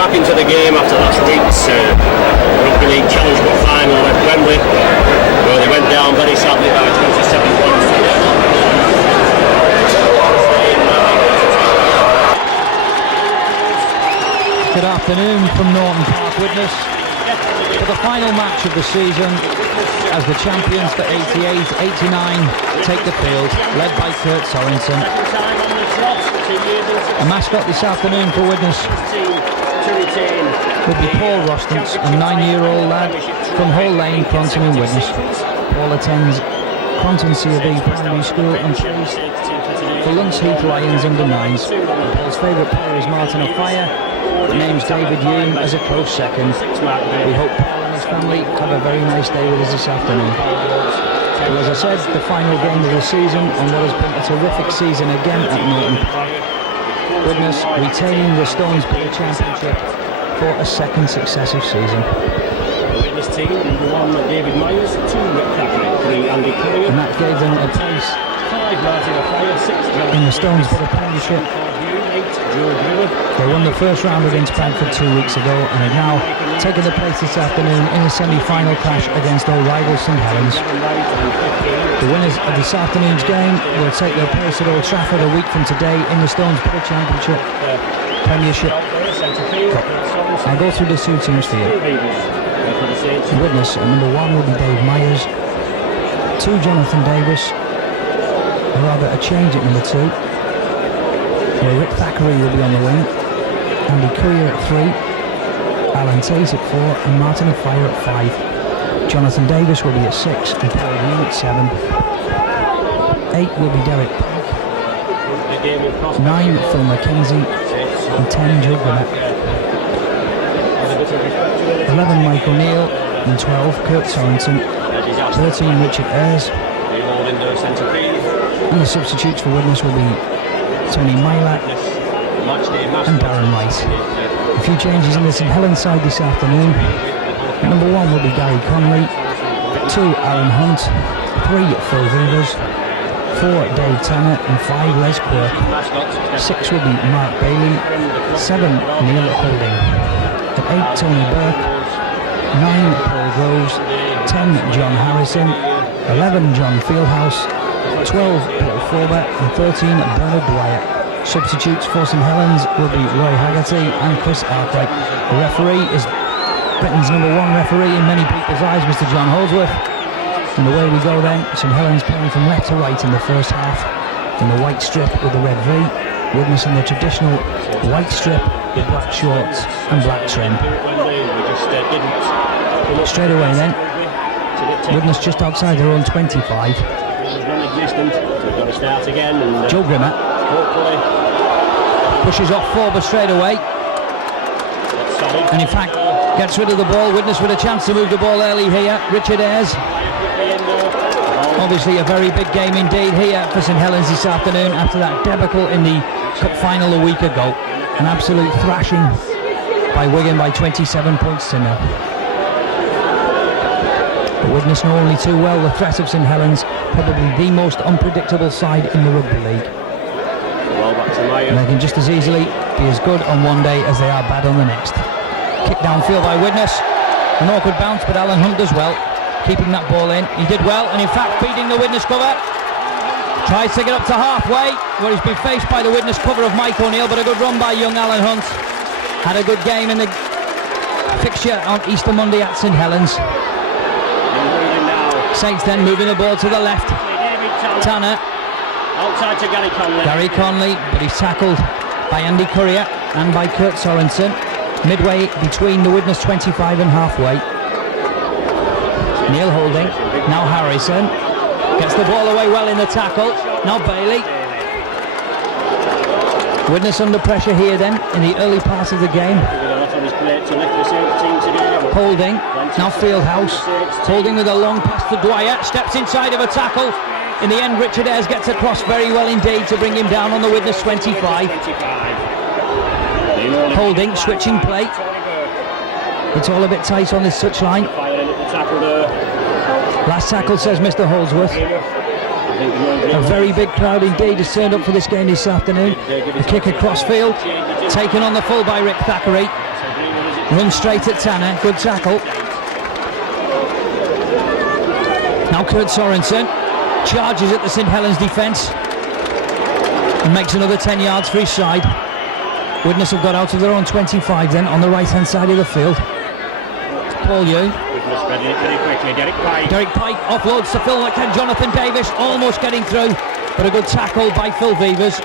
back into the game after last week's Rugby League Challenge Cup final at Wembley, where they went down very sadly by 27 points. Good afternoon from Norton Park Widnes for the final match of the season as the champions for 88-89 take the field, led by Kurt Sorensen. A mascot this afternoon for Widnes will be Paul Rostance, a 9-year-old lad from Hall Lane, Cronton in Widnes. Paul attends Cronton C.A.B. Primary School and plays for Luntz Heath Lions under 9s. Paul's favourite player is Martin O'Fire. The name's David Hume as a close second. We hope Paul and his family have a very nice day with us this afternoon. So as I said, the final game of the season on what has been a terrific season again at Norton Park. Widnes retaining the Stones Bowl Championship for a second successive season. The Widnes team, number 1 David Myers, 2 Rick Thackeray, 3 Andy Currier, and that gave them a place 5 Martin O'Fire, 6 John in the Stones Bowl Premiership. 8 Joe Brewer. They won the first round against Bradford 2 weeks ago and have now taken the place this afternoon in a semi-final clash against old rivals St Helens. The winners of this afternoon's game will take their place at Old Trafford a week from today in the Stones Bowl Championship Premiership Cup. I'll go through the 2 teams for you. Widnes at number 1 will be Dave Myers, 2 Jonathan Davis, or rather a change at number 2. Rick Thackeray will be on the wing, Andy Currier at 3, Alan Tate at 4 and Martin O'Fire at 5. Jonathan Davis will be at 6 and Paul Hume at 7. 8 will be Derek Pike, 9 Phil McKenzie and 10 Joe Grimmett. 11 Mike O'Neill and 12 Kurt Sorensen. 13 Richard Ayres. And the substitutes for Widnes will be Tony Mylack and Darren Wright. A few changes in the St Helens side this afternoon. Number 1 will be Gary Conley, 2 Aaron Hunt, 3 Phil Vivers, 4 Dave Tanner and 5 Les Quirk. 6 will be Mark Bailey, 7 Neil Holding. At 8 Tony Burke, 9 Paul Groves, 10 John Harrison, 11 John Fieldhouse, 12 Paul Forber and 13 Bernard Dwyer. Substitutes for St Helens will be Roy Haggerty and Chris Arkwright. The referee is Britain's number 1 referee in many people's eyes, Mr John Holdsworth. And away we go then, St Helens playing from left to right in the first half in the white strip with the red V. Widnes in the traditional white strip with black shorts and black trim. Straight away then, Widnes just outside their own 25. Joe Grimmett pushes off Forber straight away and in fact gets rid of the ball. Widnes with a chance to move the ball early here. Richard Ayres, obviously a very big game indeed here for St Helens this afternoon after that debacle in the cup final a week ago. An absolute thrashing by Wigan by 27 points to 0. But Widnes know only too well the threat of St Helens, probably the most unpredictable side in the Rugby League. And they can just as easily be as good on one day as they are bad on the next. Kick downfield by Widnes. An awkward bounce, but Alan Hunt does well, keeping that ball in. He did well, and in fact beating the Widnes cover. Tries to get up to halfway, where he's been faced by the Widnes cover of Mike O'Neill, but a good run by young Alan Hunt. Had a good game in the fixture on Easter Monday at St Helens. Saints then moving the ball to the left. Tanner. Outside to Gary Conley. Gary Conley, but he's tackled by Andy Currier and by Kurt Sorensen. Midway between the Widnes 25 and halfway. Neil Holding. Now Harrison. Gets the ball away well in the tackle. Now Bailey. Widnes under pressure here then in the early part of the game. Holding. Now Fieldhouse. Holding with a long pass to Dwyer. Steps inside of a tackle. In the end, Richard Ayres gets across very well indeed to bring him down on the Widnes 25. Holding, switching play. It's all a bit tight on this touchline. Last tackle, says Mr Holdsworth. A very big crowd indeed has turned up for this game this afternoon. A kick across field, taken on the full by Rick Thackeray. Run straight at Tanner. Good tackle. Now Kurt Sorensen charges at the St Helens defence and makes another 10 yards for his side. Widnes have got out of their own 25 then on the right hand side of the field. Paul Yu. Spreading it very quickly. Derek Pike offloads to Phil McKenzie. Jonathan Davis almost getting through, but a good tackle by Phil Vevers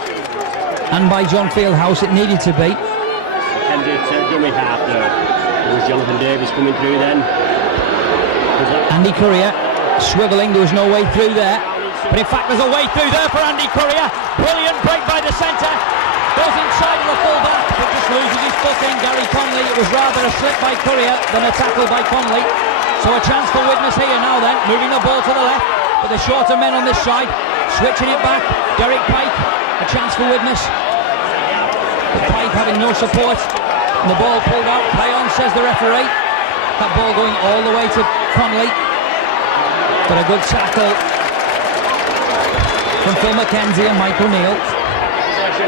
and by John Fieldhouse. It needed to be. McKenzie dummy half there. It was Jonathan Davis coming through then. Andy Courier swivelling. There was no way through there, but in fact there's a way through there for Andy Courier. Brilliant break by the centre. Goes inside of the full-back, but just loses his footing. Gary Conley. It was rather a slip by Courier than a tackle by Conley. So a chance for Widnes here now then, moving the ball to the left, but the shorter men on this side, switching it back. Derek Pike, a chance for Widnes. But Pike having no support, and the ball pulled out. Play on, says the referee. That ball going all the way to Conley, but a good tackle from Phil McKenzie and Mike O'Neill.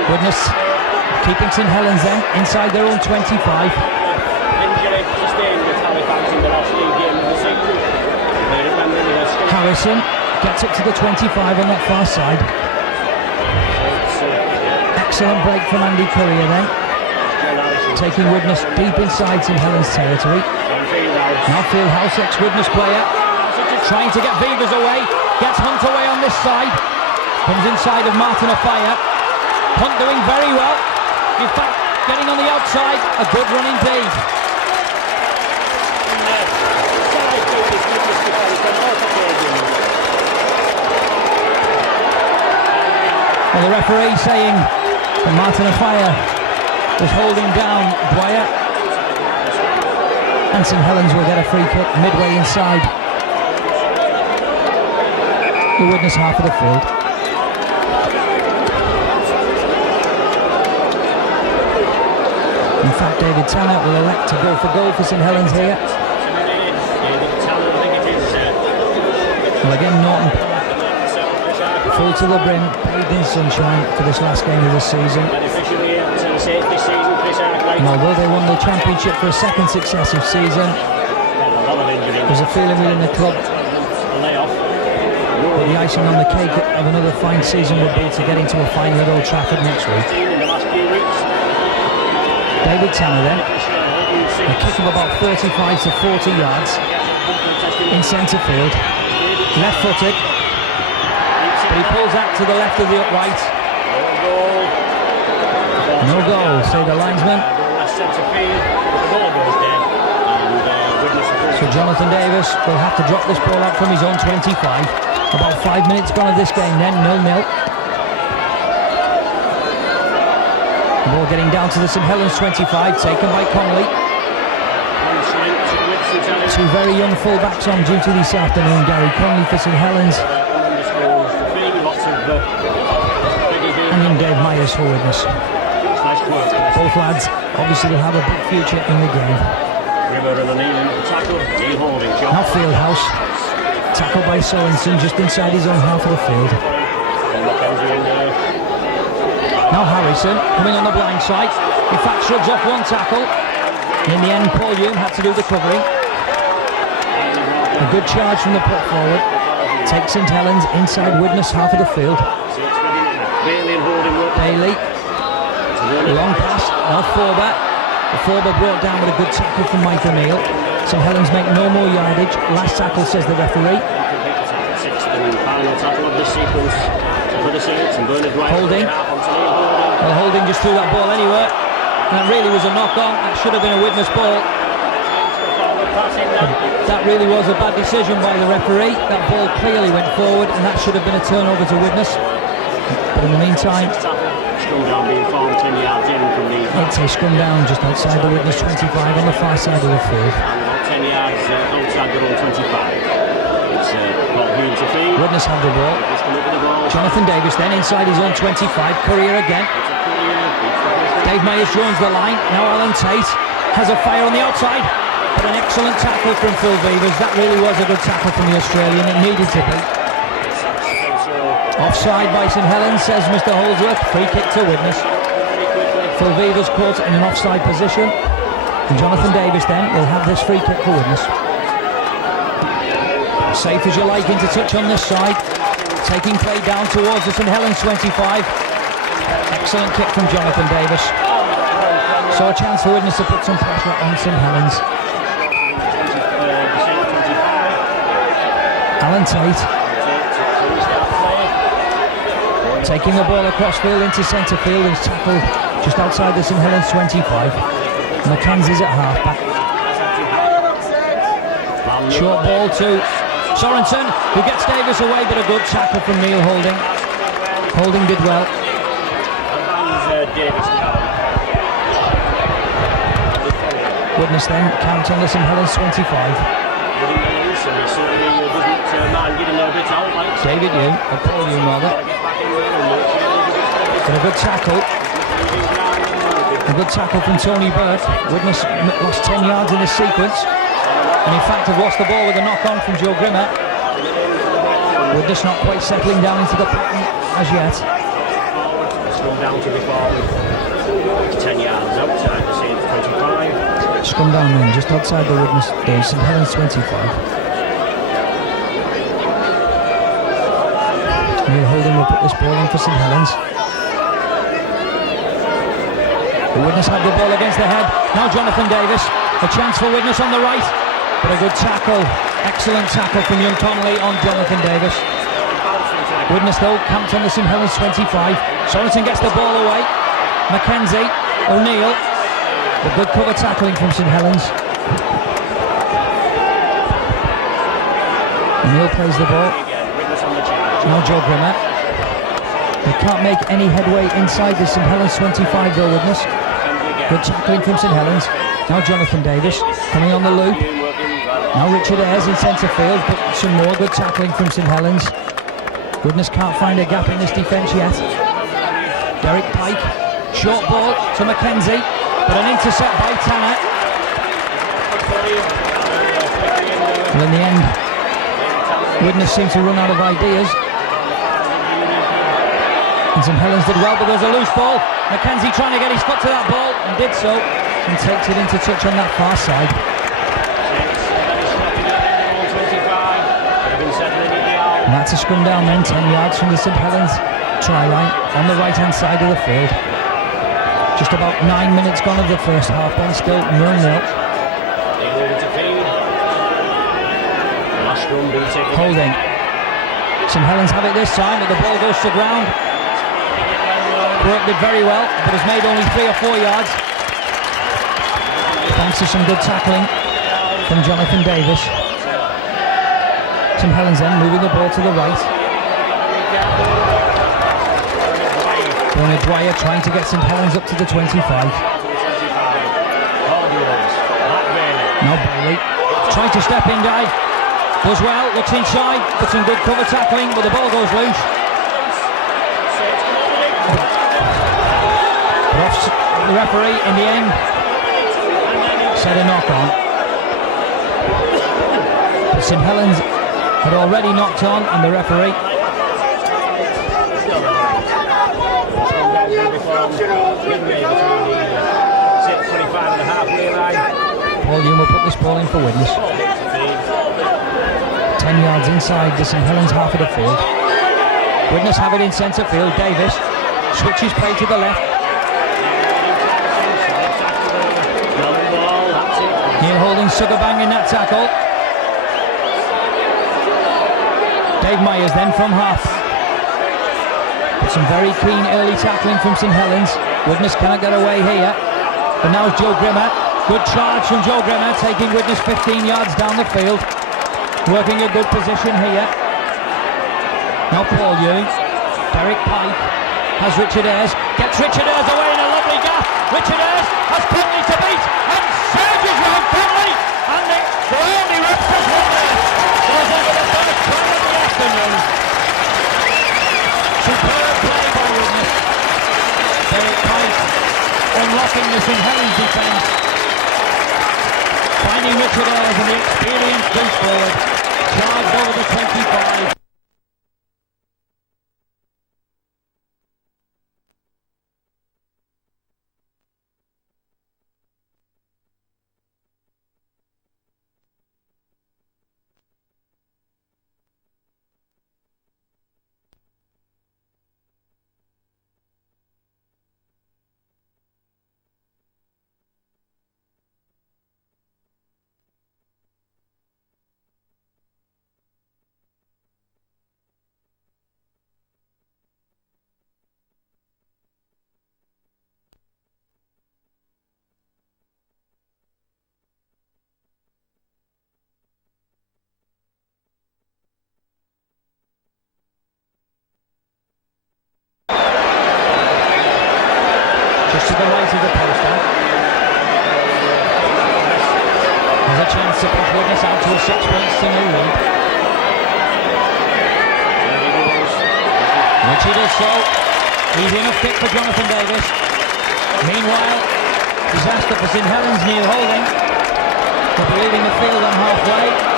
Widnes keeping St Helens then inside their own 25. Injury sustained with Halifax in the last league game of the season. Harrison gets up to the 25 on that far side. Excellent break from Andy Courier then, taking Widnes deep inside St Helens territory. Now Fieldhouse, ex-Widnes player, trying to get Vevers away, gets Hunt away on this side, comes inside of Martin Afire. Hunt doing very well, in fact getting on the outside, a good run indeed. Well, the referee saying that Martin Afire was holding down Dwyer, and St Helens will get a free kick midway inside the Widnes half of the field. In fact, David Tanner will elect to go for goal for St Helens here. Well, again, Norton full to the brim, bathed in sunshine for this last game of the season. And although they won the championship for a second successive season, there's a feeling within the club that the icing on the cake of another fine season would be to get into a final at Old Trafford next week. David Tanner then, a kick of about 35 to 40 yards in centre field, left footed, but he pulls out to the left of the upright. No goal, say the linesman. So Jonathan Davis will have to drop this ball out from his own 25. About 5 minutes gone of this game then, 0-0. The ball getting down to the St Helens 25, taken by Conley. Two very young full-backs on duty this afternoon. Gary Conley for St Helens, and then Dave Myers for Widnes. Both lads obviously will have a big future in the game. Now Fieldhouse, tackled by Sorensen just inside his own half of the field. Now Harrison coming on the blind side. In fact, shrugs off one tackle. In the end, Paul Hume had to do the covering. A good charge from the put forward. Takes St Helens inside Widnes half of the field. Bailey. Long pass. Now Forber. The Forber brought down with a good tackle from Mike O'Neill. St Helens make no more yardage. Last tackle, says the referee. Sixth and final tackle of this sequence for the Saints, and Bernard White. Holding. Well, Holding just threw that ball anywhere. That really was a knock-on. That should have been a Widnes ball. That really was a bad decision by the referee. That ball clearly went forward, and that should have been a turnover to Widnes. But in the meantime, it's a scrum down just outside the Widnes 25 on the far side of the field. 10 yards outside the road 25. It's Widnes have the ball. Jonathan Davis then inside his own 25. Courier again. Dave Myers joins the line. Now Alan Tate has a fire on the outside. But an excellent tackle from Phil Vevers. That really was a good tackle from the Australian. It needed to be. Offside by St Helens, says Mr Holdsworth. Free kick to Widnes. Phil Vevers caught in an offside position. And Jonathan Davis then will have this free kick for Widnes. Safe as you like into touch on this side. Taking play down towards the St Helens 25. Excellent kick from Jonathan Davis. So a chance for Widnes to put some pressure on St Helens. Alan Tate taking the ball across field into centre field and tackled just outside the St Helens 25. Mackenzie's at half-back. Short ball to Sorensen, who gets Davis away, but a good tackle from Neil Holding. Holding did well. Widnes then count on the St Helens 25. David Hume, or Paul Hume rather. But a good tackle. A good tackle from Tony Burt. Widnes lost 10 yards in this sequence. And in fact have lost the ball with a knock-on from Joe Grimmer. Widnes not quite settling down into the pattern as yet. Scrum down to the ball. It's 10 yards outside the scene, 25. Scrum down then, just outside the Widnes, the St Helens 25. Neil Holden will put this ball in for St Helens. The Widnes have the ball against the head. Now Jonathan Davis. A chance for Widnes on the right. But a good tackle. Excellent tackle from young Connolly on Jonathan Davis. Widnes though camped on the St Helens 25. Sorensen gets the ball away. Mackenzie, O'Neill. The good cover tackling from St Helens. O'Neill plays the ball. Now Joe Grimmer. They can't make any headway inside the St Helens 25 though, Widnes. Good tackling from St Helens. Now Jonathan Davis coming on the loop. Now Richard Ayres in centre field, but some more good tackling from St Helens. Widnes can't find a gap in this defence yet. Derek Pike, short ball to Mackenzie, but an intercept by Tanner. Well, in the end, Widnes seemed to run out of ideas. And St Helens did well, but there's a loose ball. Mackenzie trying to get his foot to that ball, and did so, and takes it into touch on that far side. And that's a scrum down then, 10 yards from the St Helens try line, on the right-hand side of the field. Just about 9 minutes gone of the first half, then still 0-0. Holding. St Helens have it this time, but the ball goes to ground. Worked it very well, but has made only 3 or 4 yards. Thanks to some good tackling from Jonathan Davis. St Helens then moving the ball to the right. Bernard Dwyer trying to get St Helens up to the 25. Now Bailey trying to step in dive. Does well, looks inside, puts in good cover tackling, but the ball goes loose. The referee in the end said a knock on. But St Helens had already knocked on, and the referee Paul Hume will put this ball in for Widnes. 10 yards inside the St Helens half of the field. Widnes have it in centre field. Davis switches play to the left. Neil Holding Suggerbang in that tackle. Dave Myers then from half. But some very keen early tackling from St Helens. Widnes cannot get away here. But now it's Joe Grimmer. Good charge from Joe Grimmer, taking Widnes 15 yards down the field. Working a good position here. Now Paul Hume. Derek Pike has Richard Ayres. Gets Richard Ayres away in a lovely gap. Richard Ayres has Conley to beat and surges round Conley. And the only reps has won there. Goes over the first try of the afternoon. Superb play by Widnes. Derek Pike unlocking the St Helens defence. Finding Richard Ayres and the experienced goes forward. Charged over the 25. to the right of the post now. There's a chance to push Widnes out to a 6 points to no lead. Which he does so. Easy enough kick for Jonathan Davis. Meanwhile, disaster for St Helens near holding. They'll be leaving the field on halfway.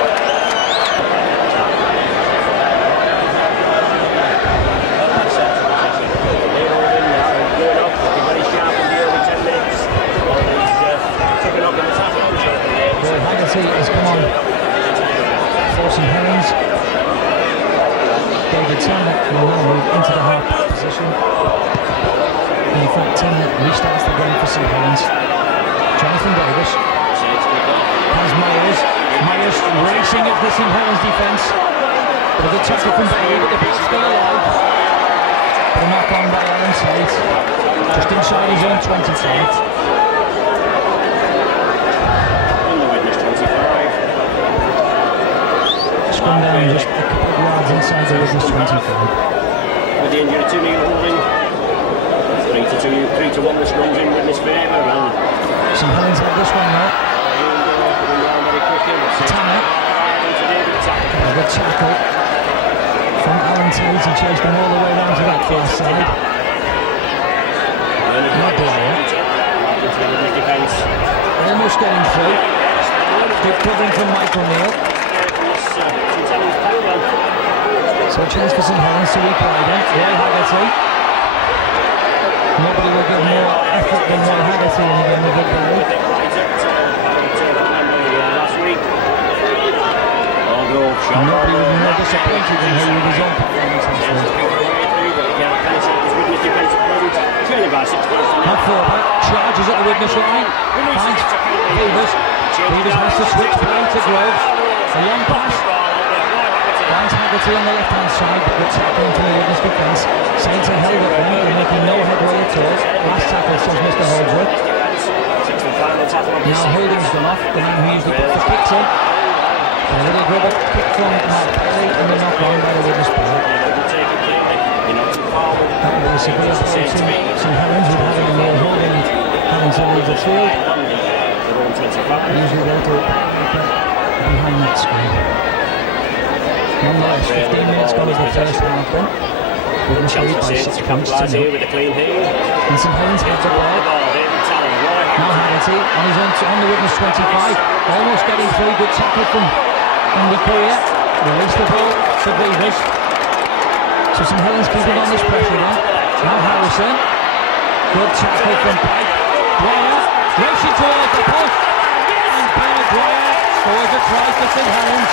Has come on for St Helens. David Turner will now move into the half-back position. And in fact, Turner restarts the game for St Helens. Jonathan Davis has Myers. Myers racing at the St Helens defence. But a good tackle from Bailey, but the ball's still alive. But a knock on by Alan Tate, just inside his own 25. Scrum down just a couple of yards inside the Widnes 25. With the injury, 2-0 holding. 3-1 the scrums in Widnes' favour. St Helens have this one now. Tanner. A good tackle from Alan Tate. He chased him all the way down to that far side. Not Dwyer. Almost getting through. Good covering from Michael Neal. So a chance for St Helens to replay then. Roy Haggerty. Nobody will give more effort than Roy Haggerty in the game of football. Nobody will be more disappointed than he with his own performance last week. Not forward, charges at the Widnes line. Finds Davis. Davis has to switch play to Groves. A long pass. Finds Haggerty on the left-hand side, but good tackling from the Widnes defence. Saints are held up then, they're making no headway at all. Last tackle, says Mr. Holdsworth. Now Holding's gone off, the man who usually puts the kicks in. A little rubber kick from Mark Perry, and the knock on by the Widnes player. That will be a severe blow to St Helens, with having a more Holding having to leave the field. Usually they'll do it behind that screen. Nonetheless, 15 minutes gone of the first half then. Widnes lead by 6 points to 0. And St Helens have the ball. Now Haggerty on his own on the Widnes 25. Almost getting through. Good tackle from Andy Courier. Release the ball to Beavers. So St Helens keeping on this pressure then. Now Harrison. Good tackle from Pike. Dwyer racing towards the post. And Bernard Dwyer scores a try for St Helens.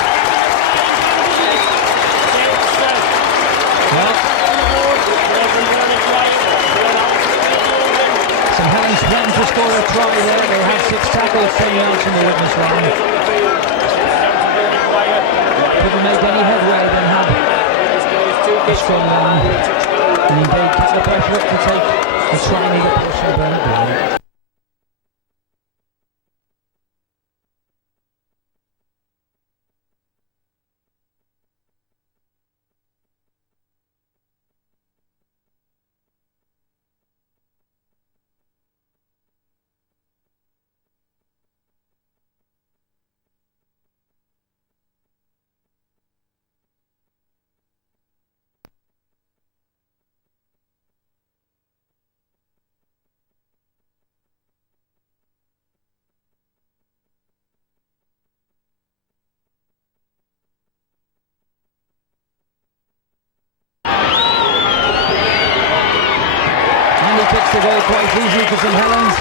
St Helens threatened to score a try there. They had 6 tackles 10 yards from the Widnes line. Couldn't make any headway, then had a strong line. And indeed kept the pressure up to take the try and the push from Bernard Dwyer. Kicks the goal quite easily for St Helens.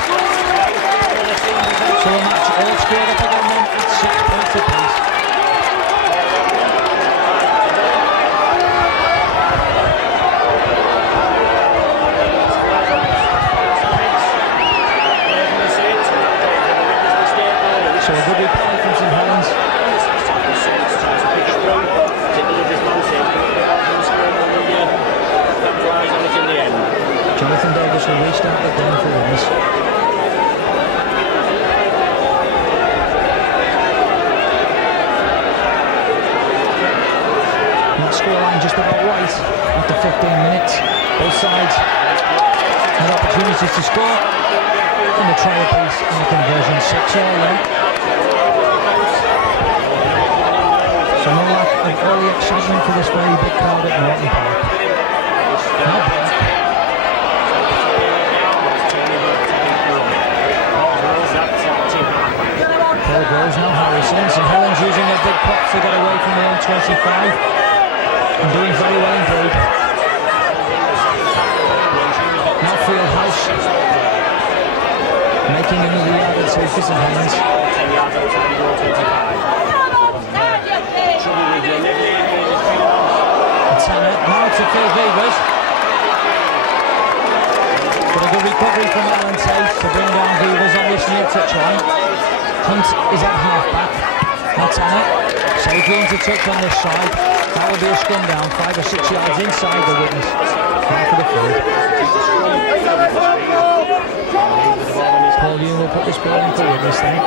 So the match all squared up again then at 6 points apiece. So a good replay from St Helens. Jonathan Davis will restart the game for Widnes. That scoreline just about right after 15 minutes. Both sides Had opportunities to score, and the try apiece and the conversion 6-all then. So no lack of early excitement for this very big crowd at Norton Park. Now Burke. Paul goes, now Harrison. St Helens using their big pops to get away from their own 25 and doing very well indeed. Now Fieldhouse making another yard at 2 for St Helens. Tanner, now to Phil Beavers. But a good recovery from Alan Tate to bring down Beavers on this near touchline. Hunt is at half-back. Now Tanner, safely into touch on this side. That will be a scrum down, 5 or 6 yards inside the widnes. Half of the field. Paul Hume will put this ball in for widnes then.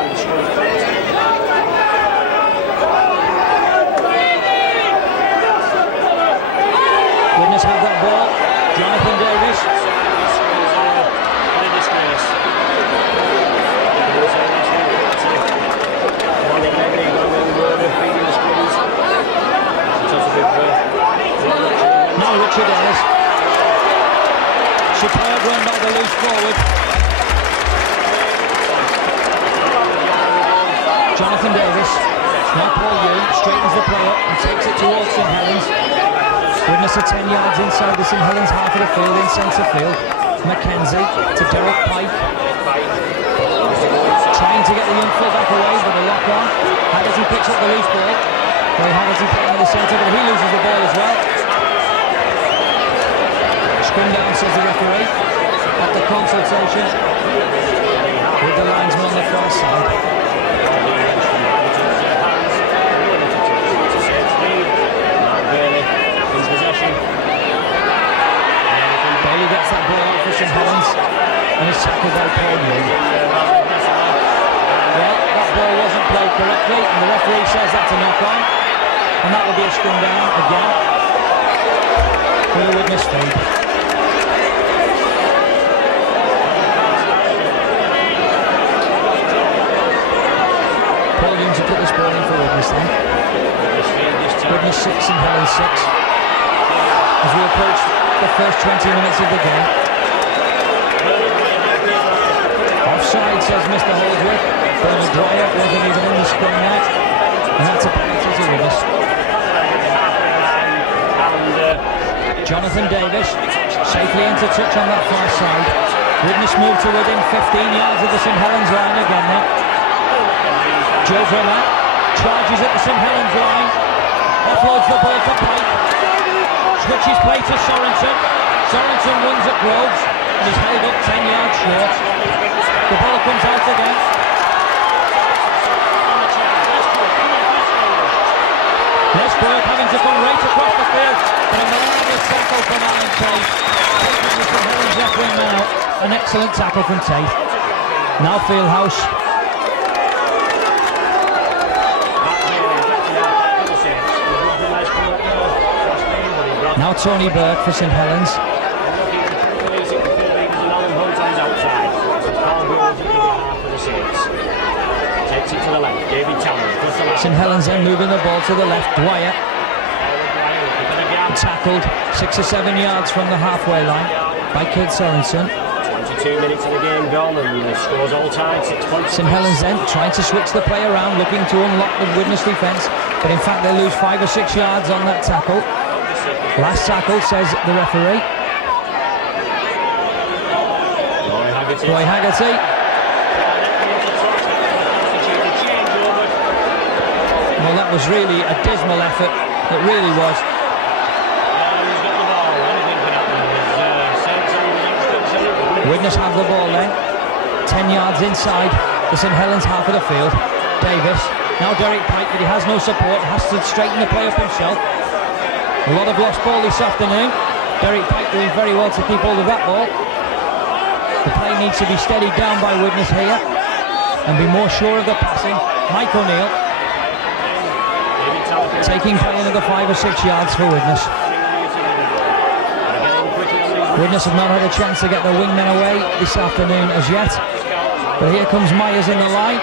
Widnes have that ball. Jonathan Davis. Now Richard Ellis. Superb run by the loose forward. Jonathan Davis. Now Paul Hume straightens the play up and takes it towards St Helens. Widnes are 10 yards inside the St Helens half of the field in centre field. Mackenzie to Derek Pike. Trying to get the young full-back away, but a lock on. Haggerty picks up the loose ball. Roy Haggerty playing in the centre, but he loses the ball as well. Scrum down, says the referee. After consultation with the linesman on the far side. Bailey gets that ball out for St Helens and is tackled by Paul Hume. Well, that ball wasn't played correctly and the referee says that's a knock-on, and that will be a scrum down again for the widnes feed. Paul Hume to put this ball in for widnes then. Widnes 6 and Helens 6 as we approach the first 20 minutes of the game. Offside, says Mr. Holdsworth. Bernard Dwyer wasn't even in the scrum net, and that's a penalty to widnes. Jonathan Davis safely into touch on that far side. Widnes moved to within 15 yards of the St Helens line again now. Joe Drummer charges at the St Helens line, offloads the ball to Pike. Switches play to Sorensen. Sorensen runs at Groves and is held up 10 yards short. The ball comes out again. Les Burke having to come right across the field, but a marvellous tackle from Alan Tate. From Helens left wing man out. An excellent tackle from Tate. Now Fieldhouse. Now Tony Burke for St Helens. St Helens then moving the ball to the left. Dwyer tackled 6 or 7 yards from the halfway line by Kid Sorensen. 22 minutes of the game gone and the score's all tied, 6 points. St Helens then trying to switch the play around, looking to unlock the widnes defence, but in fact they lose 5 or 6 yards on that tackle. Last tackle, says the referee. Roy Haggerty. Well, that was really a dismal effort. It really was. Widnes have the ball then. 10 yards inside the St Helens half of the field. Davis. Now Derek Pike, but he has no support. Has to straighten the play up himself. A lot of lost ball this afternoon. Derek Pike doing very well to keep hold of that ball. The play needs to be steadied down by widnes here and be more sure of the passing. Mike O'Neill taking play another 5 or 6 yards for widnes. Widnes have not had a chance to get the wingmen away this afternoon as yet. But here comes Myers in the line.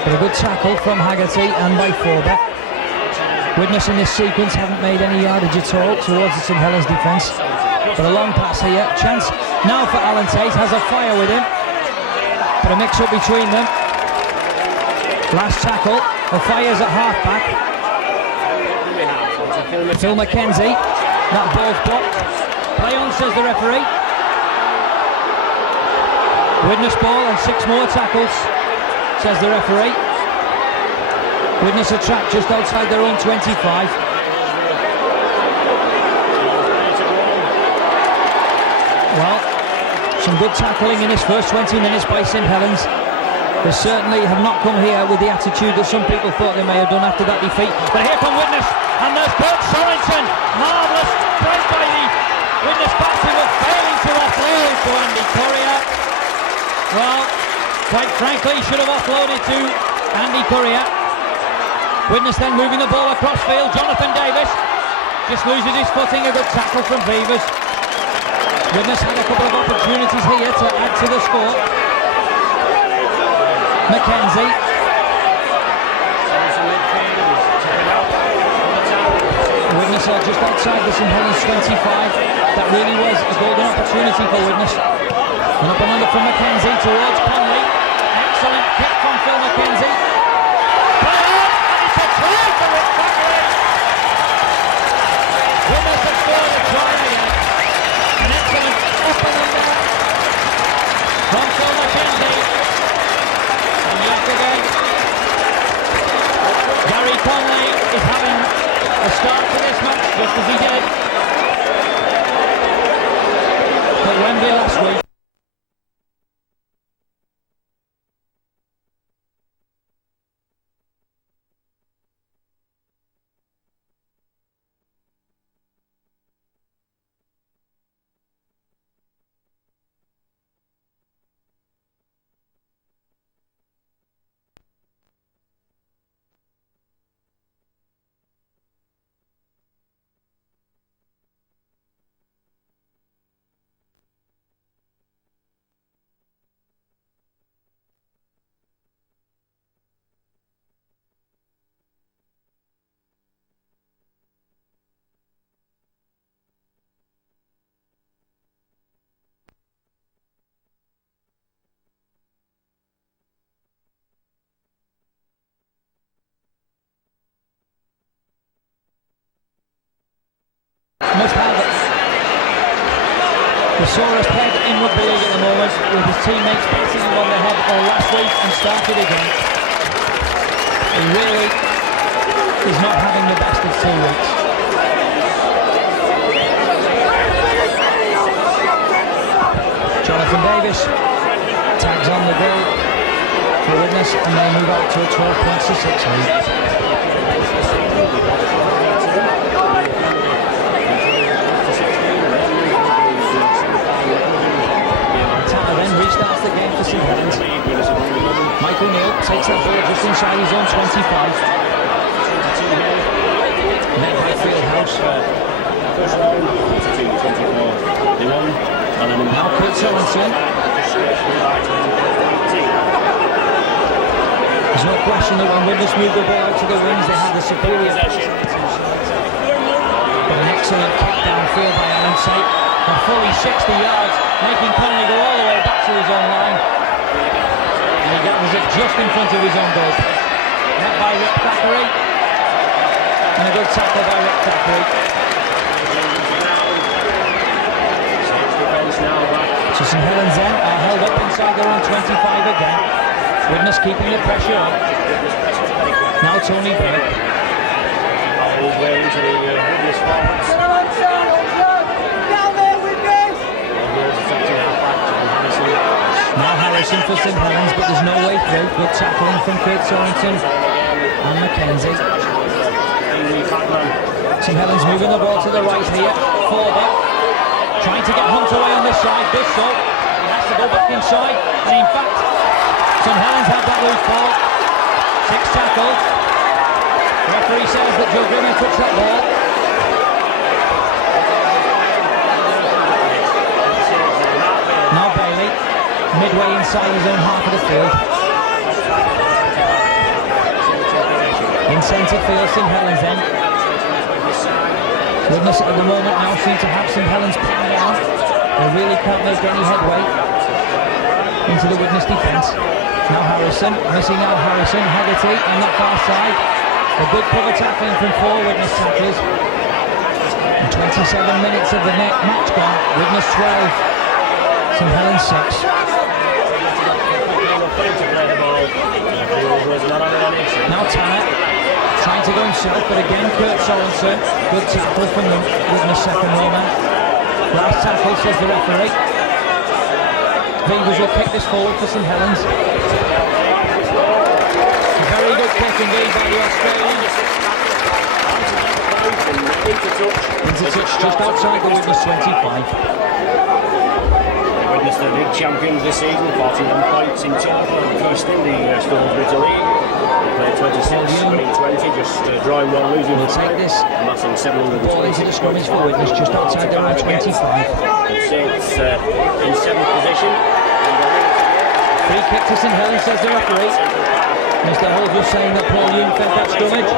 But a good tackle from Haggerty and by Forber. Widnes in this sequence haven't made any yardage at all towards the St Helens defence. But a long pass here. Chance now for Alan Tate. Has a fire with him. But a mix-up between them. Last tackle. The fires at half-back. Phil McKenzie. That ball's blocked. Play on, says the referee. Widnes ball and 6 more tackles, says the referee. Widnes are trapped just outside their own 25. Well, some good tackling in this first 20 minutes by St Helens. They certainly have not come here with the attitude that some people thought they may have done after that defeat. But here come Widnes, and there's Bert Sorensen. Marvellous break by the Widnes batsman, but failing to offload to Andy Courier. Well, quite frankly, should have offloaded to Andy Courier. Widnes then moving the ball across field. Jonathan Davis just loses his footing. A good tackle from Beavers. Widnes had a couple of opportunities here to add to the score. McKenzie. Widnes are just outside the St Helens 25. That really was a golden opportunity for Widnes. And up and under from McKenzie towards Conley. Excellent kick from Phil McKenzie. Play on, and it's a try for Rick Thackeray. Widnes have scored a try again. An excellent up and under from Phil McKenzie. And yet again, Gary Conley is having a start to this match, just as he did at Wembley last week. Must have it. The sorest head in rugby league at the moment, with his teammates passing him on the head all last week and started again. He really is not having the best of 2 weeks. Jonathan Davis tags on the goal for Widnes, and they move out to a 12-6 lead. Restarts the game for St Helens. Michael Neal takes that ball just inside his own 25. Net by Fieldhouse. Now Kurt Sorensen. There's no question that when Widnes moved the ball out to the wings, they had a superior possession. But an excellent kick downfield by Alan Tate. A fully 60 yards, making Conley go all the way back to his own line. And he gathers it just in front of his own goal. Net by Rick Thackeray. And a good tackle by Rick Thackeray. So St Helens then are held up inside their own 25 again. Widnes keeping the pressure on. Now Tony Burke. Now Harrison for St Helens, but there's no way through. Good tackling from Kurt Sorensen and McKenzie. St Helens moving the ball to the right here. Forber trying to get Hunt away on this side. Does so. He has to go back inside. And in fact, St Helens have that loose ball. 6 tackles. The referee says that Joe Grimmett touched that ball. midway inside his own half of the field. In centre field, St Helens then. Widnes at the moment now seem to have St Helens pinned down. They really can't make any headway into the Widnes defence. Now Harrison, missing out Harrison, Hegarty on that far side. A good cover tackling from 4 Widnes tacklers. And 27 minutes of the match gone. Widnes 12, St Helens 6. Now Tanner, trying to go himself, but again Kurt Sorensen. Good tackle from the Widnes second row man. Last tackle, says the referee. Vegas will kick this forward for St Helens. Very good kick indeed by the Australians. Into touch just outside the Widnes 25. Widnes, the big champions this season, 41 points in total. First in the Stones League. They played 26, winning 20, just drawing one, losing one. We'll take this. Amassing 700. Ball into the scrummage for Widnes, just outside their own 25. It's in 7th position. Free kick to St Helens, says the referee. Mr. Holt was saying that Paul Young fed that scrummage.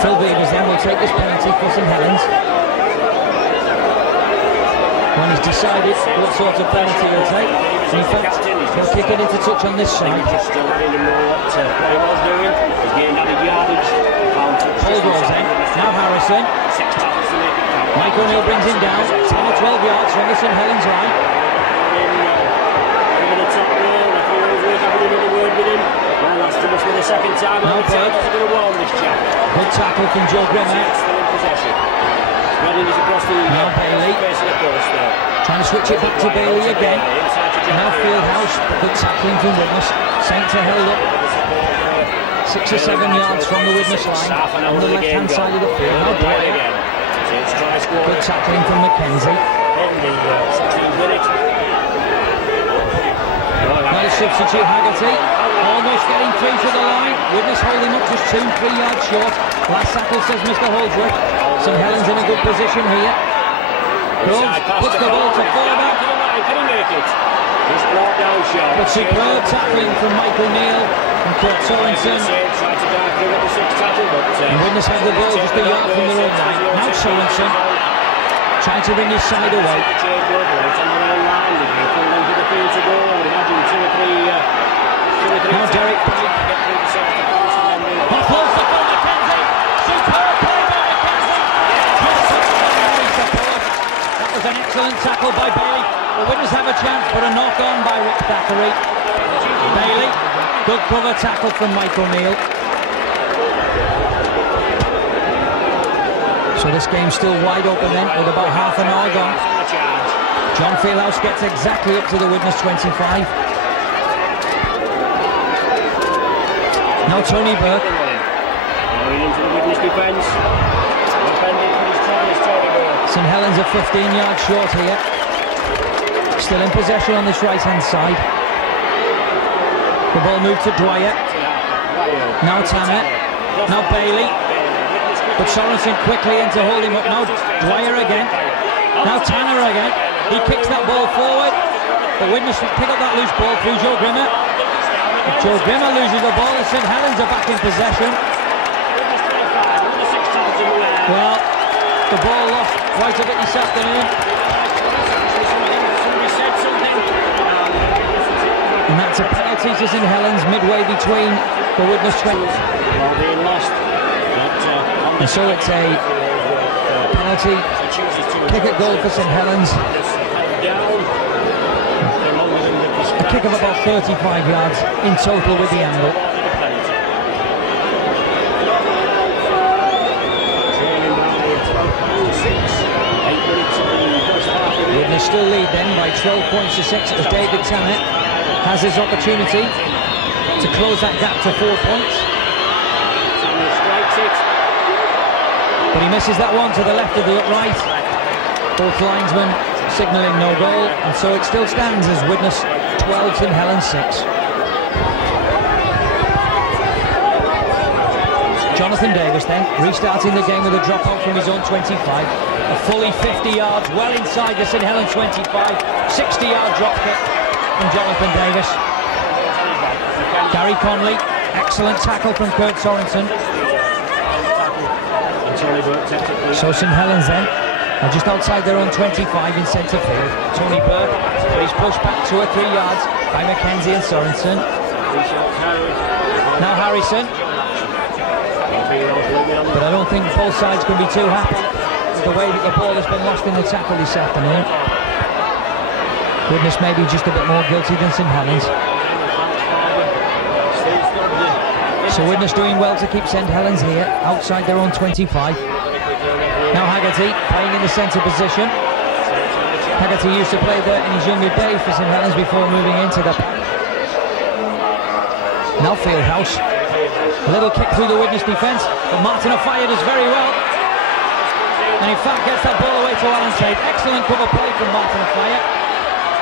Phil Beavers then will take this penalty for St Helens. When he's decided what sort of penalty he'll take. In fact, he'll kick it into touch on this side. Holdrose then, now Harrison. Mike O'Neill brings him down, 10 or 12 yards from the St Helens line. No break. Good tackle from Joe Grimmer. Now Bailey. Trying to switch it back to Bailey again. Now Fieldhouse. Good tackling from Widnes. Saints are held up 6 or 7 yards from the Widnes line on the left hand side of the field. Now Bailey. Good tackling from Mackenzie. Nice substitute Hegarty. Almost getting through to the line. Widnes holding up just 2-3 yards short. Last tackle, says Mr. Holdsworth. St Helens in a good position here. Groves puts the ball to fullback. Can he make it? He's brought down short. But superb tackling from Mike O'Neill and Kurt Sorensen. And Widnes have the ball just a yard from their own line. Now Sorensen trying to bring his side away. Now Derek Pike. Offloads the ball, Mackenzie. Superb play by Mackenzie. That was an excellent tackle by Bailey. The Widnes have a chance, but a knock on by Rick Thackeray. Bailey, good cover tackle from Mike O'Neill. So this game's still wide open then, with about half an hour gone. John Fieldhouse gets exactly up to the Widnes 25. Now Tony Burke. Into the Widnes defence. St Helens are 15 yards short here. Still in possession on this right hand side. The ball moved to Dwyer. Now Tanner. Now Bailey. But Sorensen quickly in to hold him up. Now Dwyer again. Now Tanner again. He kicks that ball forward. But Widnes pick up that loose ball through Joe Grimmer. Joe Grimmer loses the ball and St Helens are back in possession. Well, the ball lost quite a bit this afternoon. And that's a penalty to St Helens midway between the Widnes 20. And so it's a penalty kick at goal for St Helens. A kick of about 35 yards in total with the angle. Widnes still lead then by 12 points to 6 as David Tanner has his opportunity to close that gap to 4 points. But he misses that one to the left of the upright. Both linesmen signalling no goal, and so it still stands as Widnes 12, St Helens 6. Jonathan Davis then restarting the game with a dropout from his own 25. A fully 50 yards, well inside the St Helens 25. 60-yard drop kick from Jonathan Davis. Gary Conley, excellent tackle from Kurt Sorensen. So St Helens then are just outside their own 25 in centre field. Tony Burke, but he's pushed back 2 or 3 yards by Mackenzie and Sorensen. Now Harrison. But I don't think both sides can be too happy with the way that the ball has been lost in the tackle this afternoon. Widnes maybe just a bit more guilty than St Helens. So Widnes doing well to keep St Helens here, outside their own 25. Now Haggerty playing in the centre position. Haggerty used to play there in his younger days for St Helens before moving into the pack. Now Fieldhouse. A little kick through the Widnes defence, but Martin Ofaya does very well. And in fact gets that ball away to Alan Tate. Excellent cover play from Martin Ofaya.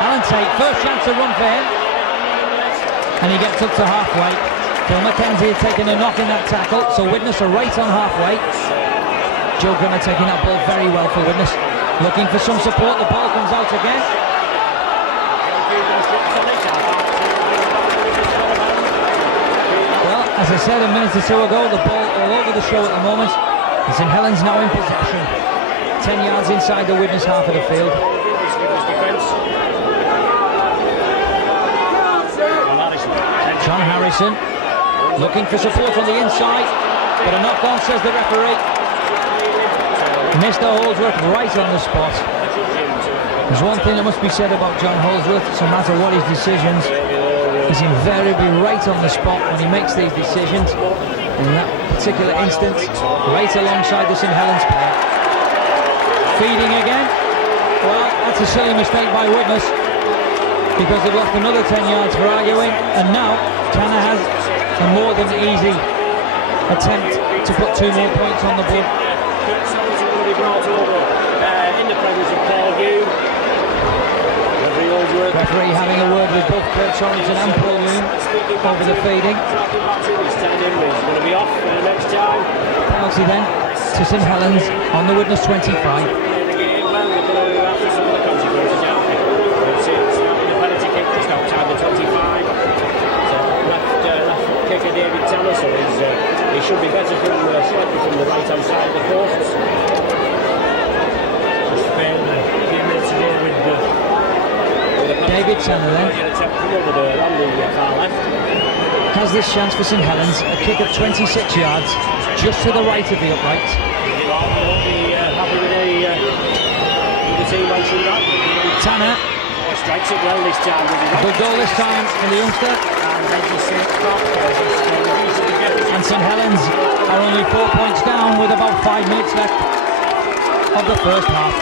Alan Tate, first chance to run for him. And he gets up to halfway. Phil Mackenzie had taken a knock in that tackle, so Widnes are right on halfway. Joe Grimmer taking that ball very well for Widnes. Looking for some support, the ball comes out again. Well, as I said a minute or two ago, the ball all over the show at the moment. St Helens now in possession. 10 yards inside the Widnes half of the field. John Harrison looking for support on the inside, but a knock on, says the referee. Mr. Holdsworth right on the spot. There's one thing that must be said about John Holdsworth: no matter what his decisions, he's invariably right on the spot when he makes these decisions. In that particular instance, right alongside the St Helens player. Feeding again. Well, that's a silly mistake by Widnes, because they've lost another 10 yards for arguing, and now Tanner has a more than easy attempt to put 2 more points on the board. In the presence of Paul Hume. Referee having a word with both Kurt Sorensen and Paul Hume over the feeding. Going to be off for the next time. Penalty then to St Helens on the Widnes 25. Outside the 25, so left kicker David Tanner, so he should be better from slightly from the right hand side of the posts. Just failed a few minutes ago with the David Tanner then on the far left. Has this chance for St Helens, a kick of 26 yards, just to the right of the upright. He won't be happy with the team answering that. Tanner strikes it well this time. Good goal this time for the youngster. And St Helens are only 4 points down with about 5 minutes left of the first half.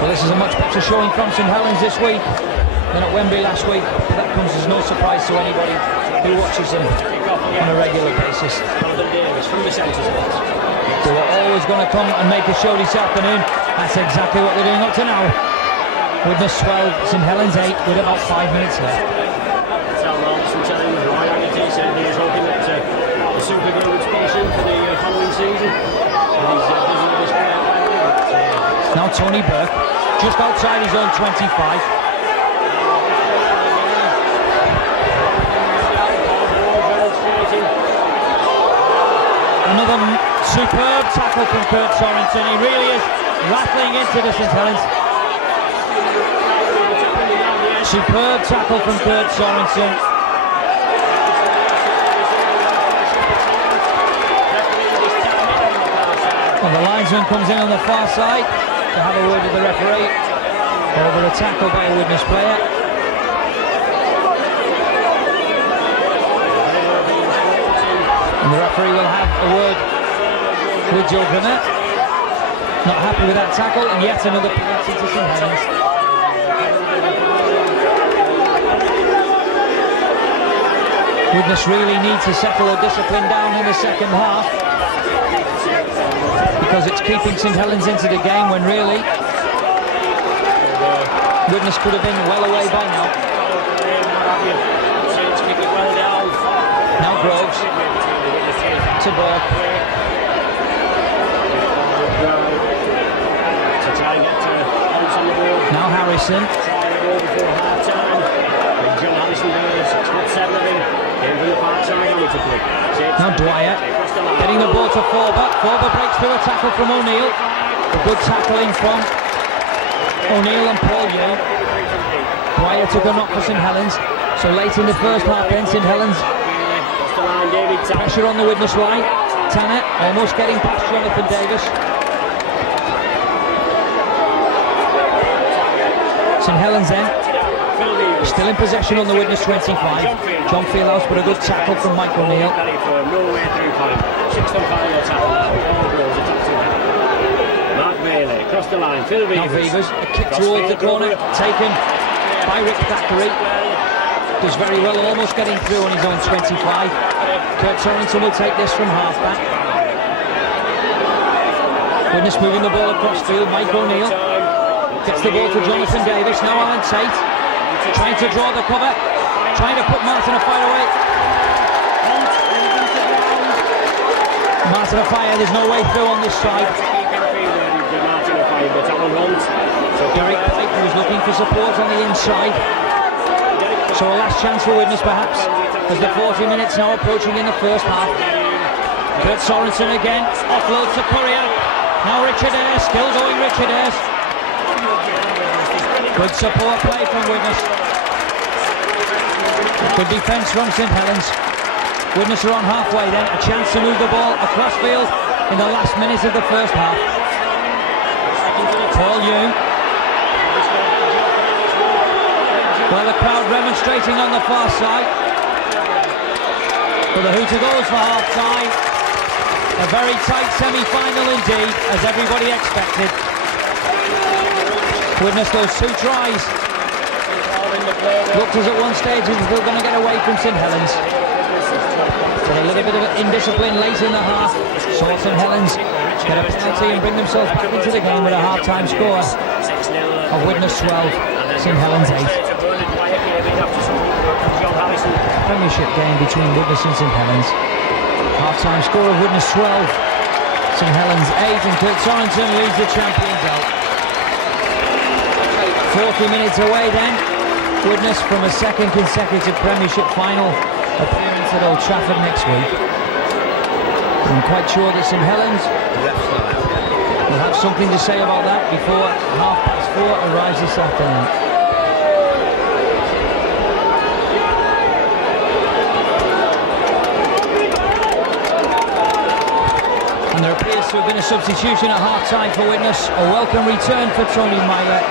Well, this is a much better showing from St Helens this week than at Wembley last week. That comes as no surprise to anybody who watches them on a regular basis. They were always going to come and make a show this afternoon. That's exactly what they're doing up to now. Widnes 12, St Helens 8, with about 5 minutes left. He was hoping that the Super Bowl would sponsor him for the following season. Now Tony Burke, just outside his own 25. Another superb tackle from Kurt Sorensen. He really is rattling into the St Helens. Superb tackle from Kurt Sorensen. Well, the linesman comes in on the far side to have a word with the referee over a tackle by a Widnes player. And the referee will have a word with Joe Grimmer. Not happy with that tackle, and yet another penalty to St Helens. Widnes really need to settle the discipline down in the second half, because it's keeping St Helens into the game when really Widnes could have been well away by now. Now Groves to Burke. Now Harrison. Now Dwyer getting the ball to Forber. Forber breaks through a tackle from O'Neill. A good tackling from O'Neill and Paul Young. Dwyer took a knock for St Helens. So late in the first half then, St Helens pressure on the Widnes line. Tanner almost getting past Jonathan Davis. St Helens then still in possession on the Widnes 25. John Fieldhouse with a good tackle from Mike O'Neill. Now Vevers, a kick towards the corner, taken by Rick Thackeray. Does very well, almost getting through on his own 25. Kurt Torrington will take this from half-back. Widnes moving the ball across field. Mike O'Neill gets the ball to Jonathan Davis. Now Alan Tate trying to draw the cover, trying to put Martin Afire away. Martin Afire, there's no way through on this side. Derek Pike, who was looking for support on the inside. So a last chance for Widnes perhaps, as the 40 minutes now approaching in the first half. Kurt Sorensen again, offloads to Courier. Now Richard Ayres, still going Richard Ayres. Good support play from Widnes. Good defence from St Helens. Widnes are on halfway then, a chance to move the ball across field in the last minutes of the first half. Paul Young. Well, the crowd remonstrating on the far side. But the hooter goes for half-time. A very tight semi-final indeed, as everybody expected. Widnes those two tries. Looked as at one stage he was still going to get away from St Helens. But a little bit of indiscipline late in the half. Saw St Helens get a penalty and bring themselves back into the game with a half-time score of Widnes 12, St Helens 8. Premiership game between Widnes and St Helens. Half-time score of Widnes 12, St Helens 8, and Kurt Sorensen leads the champions out. 40 minutes away then, Widnes from a second consecutive Premiership final appearance at Old Trafford next week. I'm quite sure that St Helens will have something to say about that before 4:30 arrives this afternoon. And there appears to have been a substitution at half-time for Widnes. A welcome return for Tony Myler.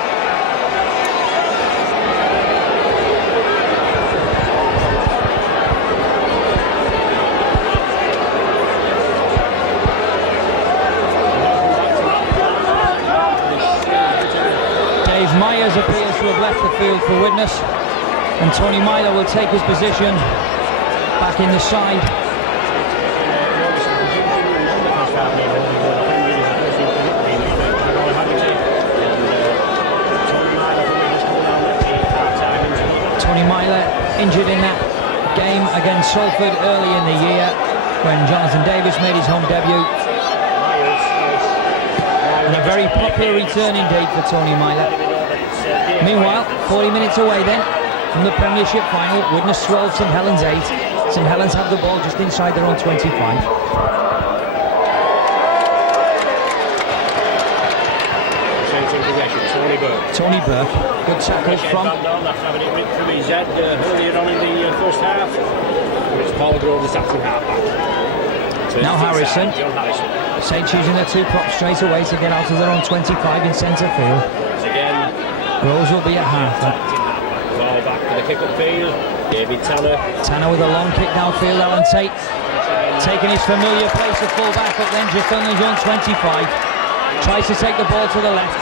Dave Myers appears to have left the field for Widnes, and Tony Myler will take his position back in the side. Tony Myler injured in that game against Salford early in the year when Jonathan Davis made his home debut. And a very popular return indeed for Tony Myler. Meanwhile, 40 minutes away then from the Premiership final, Widnes 12, St Helens 8. St Helens have the ball just inside their own 25. Tony Burke, good tackle from his head earlier on in the first half. It's Paul Grove, the second half back. Now Harrison. Saints using their two props straight away to get out of their own 25 in centre field. Groves will be at half. Ball back for the kick up field. David Tanner. Tanner with a long kick downfield. Alan Tate taking his familiar place of full back up then just on his own 25. Tries to take the ball to the left.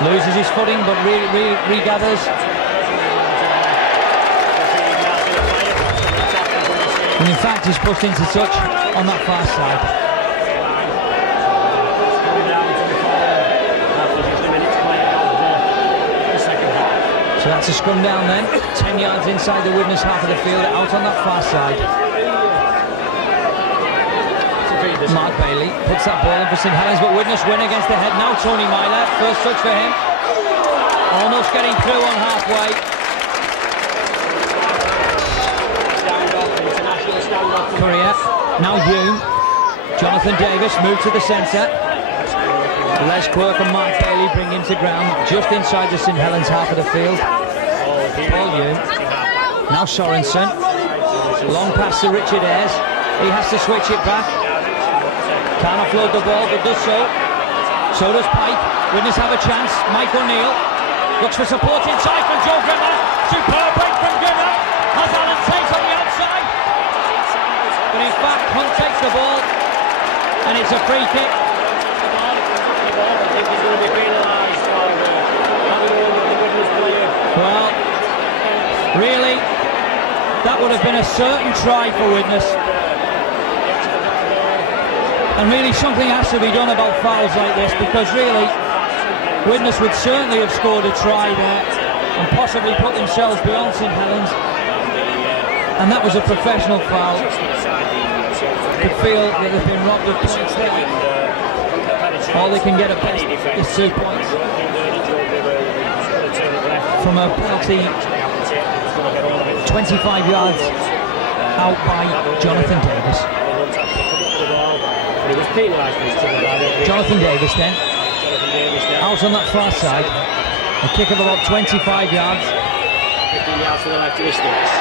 Loses his footing but regathers. And in fact he's pushed into touch on that far side. So that's a scrum down then, 10 yards inside the Widnes half of the field, out on that far side. Mark Bailey puts that ball in for St Helens, but Widnes win against the head now. Tony Myler, first touch for him. Almost getting through on halfway. Courier, now Hume. Jonathan Davis moved to the centre. Les Quirk and Mark Bailey bring him to ground just inside the St Helens half of the field. Paul Hume. Now Sorensen. Long pass to Richard Ayres. He has to switch it back. Can't offload the ball, but does so. So does Pike. Widnes have a chance. Mike O'Neill looks for support inside from Joe Grimmer. Superb break from Grimmer. Has Alan Tate on the outside. But in fact, Hunt takes the ball, and it's a free kick. Well, really, that would have been a certain try for Widnes. And really something has to be done about fouls like this, because really Widnes would certainly have scored a try there and possibly put themselves beyond St Helens, and that was a professional foul. Could feel that they've been robbed of points there. All they can get at best is 2 points from a penalty 25 yards out by Jonathan Davis. Jonathan Davis then, out on that far side, a kick of about 25 yards. 15 yards to the left of the sticks.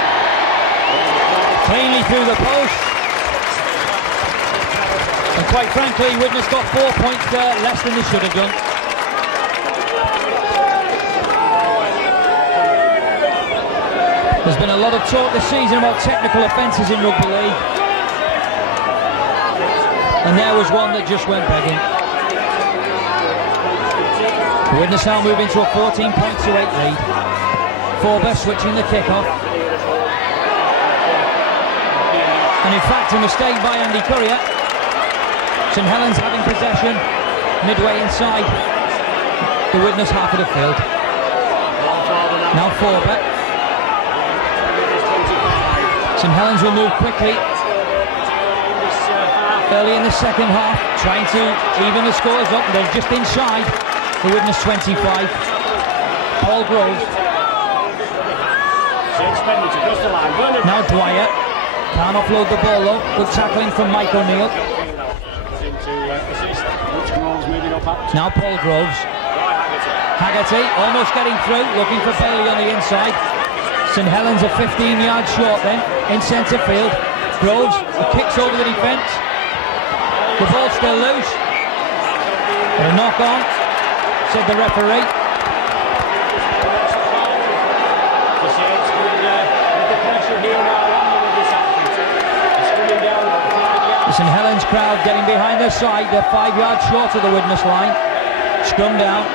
Cleanly through the post. And quite frankly, Widnes got 4 points there, less than they should have done. There's been a lot of talk this season about technical offences in rugby league. And there was one that just went begging. Widnes now moving to a 14 points to 8 lead. Forber switching the kick-off. And in fact, a mistake by Andy Courier. St Helens having possession midway inside the Widnes half of the field. Now Forber. St Helens will move quickly early in the second half, trying to even the scores up. They're just inside the Widnes 25. Paul Groves. Now Dwyer. Can't offload the ball though. Good tackling from Mike O'Neill. Now Paul Groves. Haggerty almost getting through, looking for Bailey on the inside. St Helens are 15 yards short then, in centre field. Groves kicks over the defence. The ball's still loose. A knock on, said the referee. The St Helens crowd getting behind their side. They're 5 yards short of the Widnes line. Scrum down.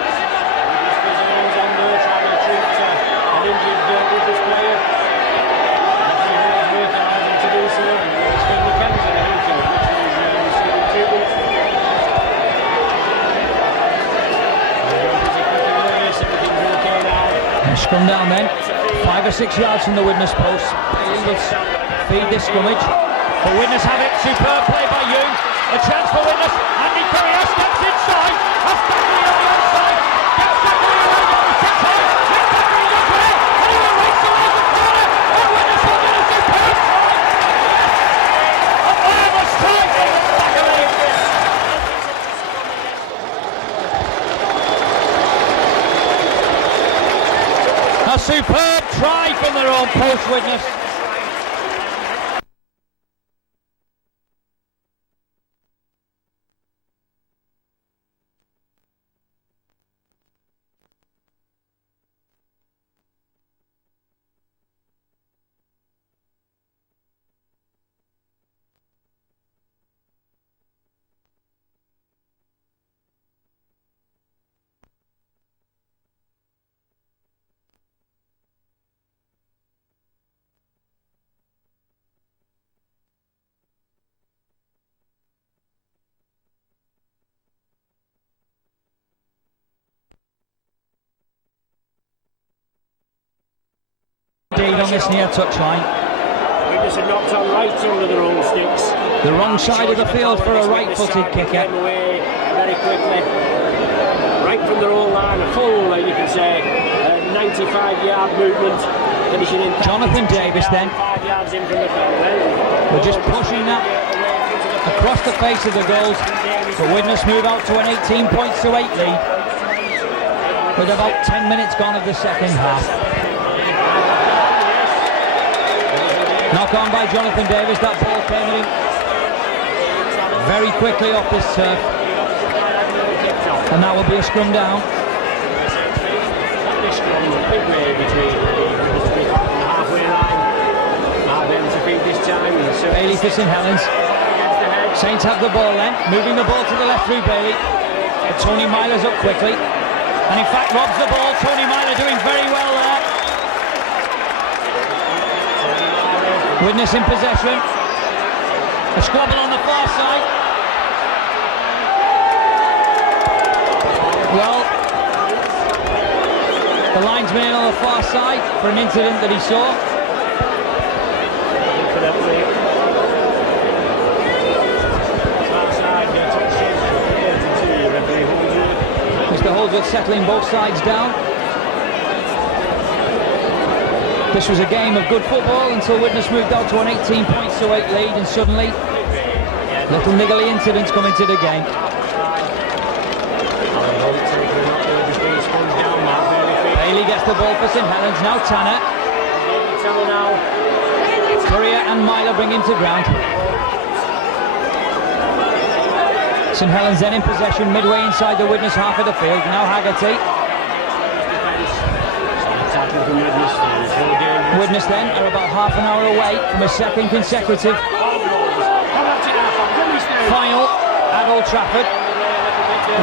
Scrum down then, 5 or 6 yards from the Widnes post. Bailey will feed this scrummage, but Widnes have it. Superb play by Hume. A chance for Widnes. Andy Courier steps inside. Has Thackeray on the outside. Gets Thackeray away. Sits high. Hits Thackeray up there. And he will race towards the corner. And Widnes will get a superb try. A marvellous try from Thackeray. A superb try from their own post, Widnes. speed on this near touchline. Widnes had knocked on right under their own sticks. The wrong side of the field for a right-footed kicker. Came away very quickly. Right from their own line, a full, you can say, 95-yard movement. Finishing in Jonathan Davis then. 5 yards in from the goal. We're just pushing that across the face of the goals. But Widnes move out to an 18 points to 8 lead. With about 10 minutes gone of the second half. Knock on by Jonathan Davis. That ball came in very quickly off this turf. And that will be a scrum down. This scrum midway between the halfway line. Mark to feed this time. Bailey for St Helens. Saints have the ball then. Moving the ball to the left through Bailey. But Tony Myler's up quickly. And in fact robs the ball. Tony Myler doing very well there. Widnes in possession. A squabble on the far side. Well, the linesman in on the far side for an incident that he saw. Mr. Holdsworth settling both sides down. This was a game of good football until Widnes moved out to an 18 points to 8 lead, and suddenly little niggly incidents come into the game. Bailey gets the ball for St Helens. Now Tanner. Courier and Myler bring him to ground. St Helens then in possession midway inside the Widnes half of the field. Now Haggerty. Widnes then are about half an hour away from a second consecutive final at Old Trafford.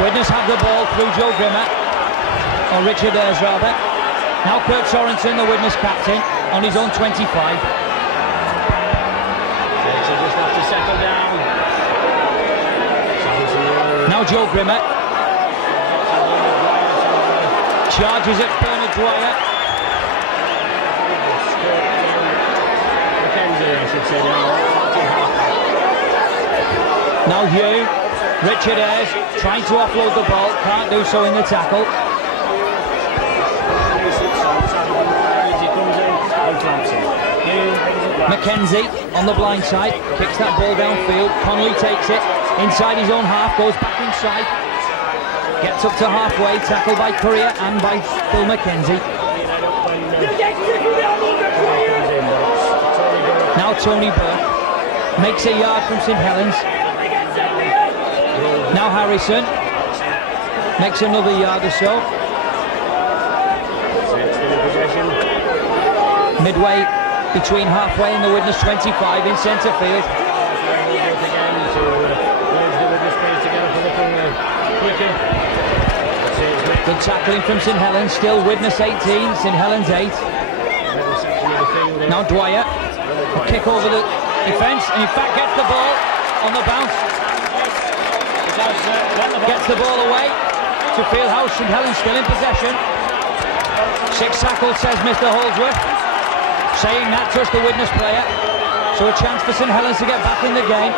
Widnes have the ball through Joe Grimmer, or Richard Ayres rather. Now Kurt Sorensen, the Widnes captain, on his own 25. Just have to settle down. Now Joe Grimmer charges at Bernard Dwyer. Now Hugh, Richard Ayres trying to offload the ball, can't do so in the tackle. Mackenzie on the blind side, kicks that ball downfield. Conley takes it inside his own half, goes back inside, gets up to halfway, tackled by Courier and by Phil Mackenzie. Now Tony Burke makes a yard from St Helens. Now Harrison makes another yard or so. Midway between halfway and the Widnes 25 in centre field. Good tackling from St Helens. Still Widnes 18, St Helens 8. Now Dwyer, a kick over the defence, and in fact gets the ball on the bounce. Gets the ball away to Fieldhouse. St Helens still in possession. 6 tackles, says Mr. Holdsworth, saying that trust the Widnes player. So a chance for St Helens to get back in the game.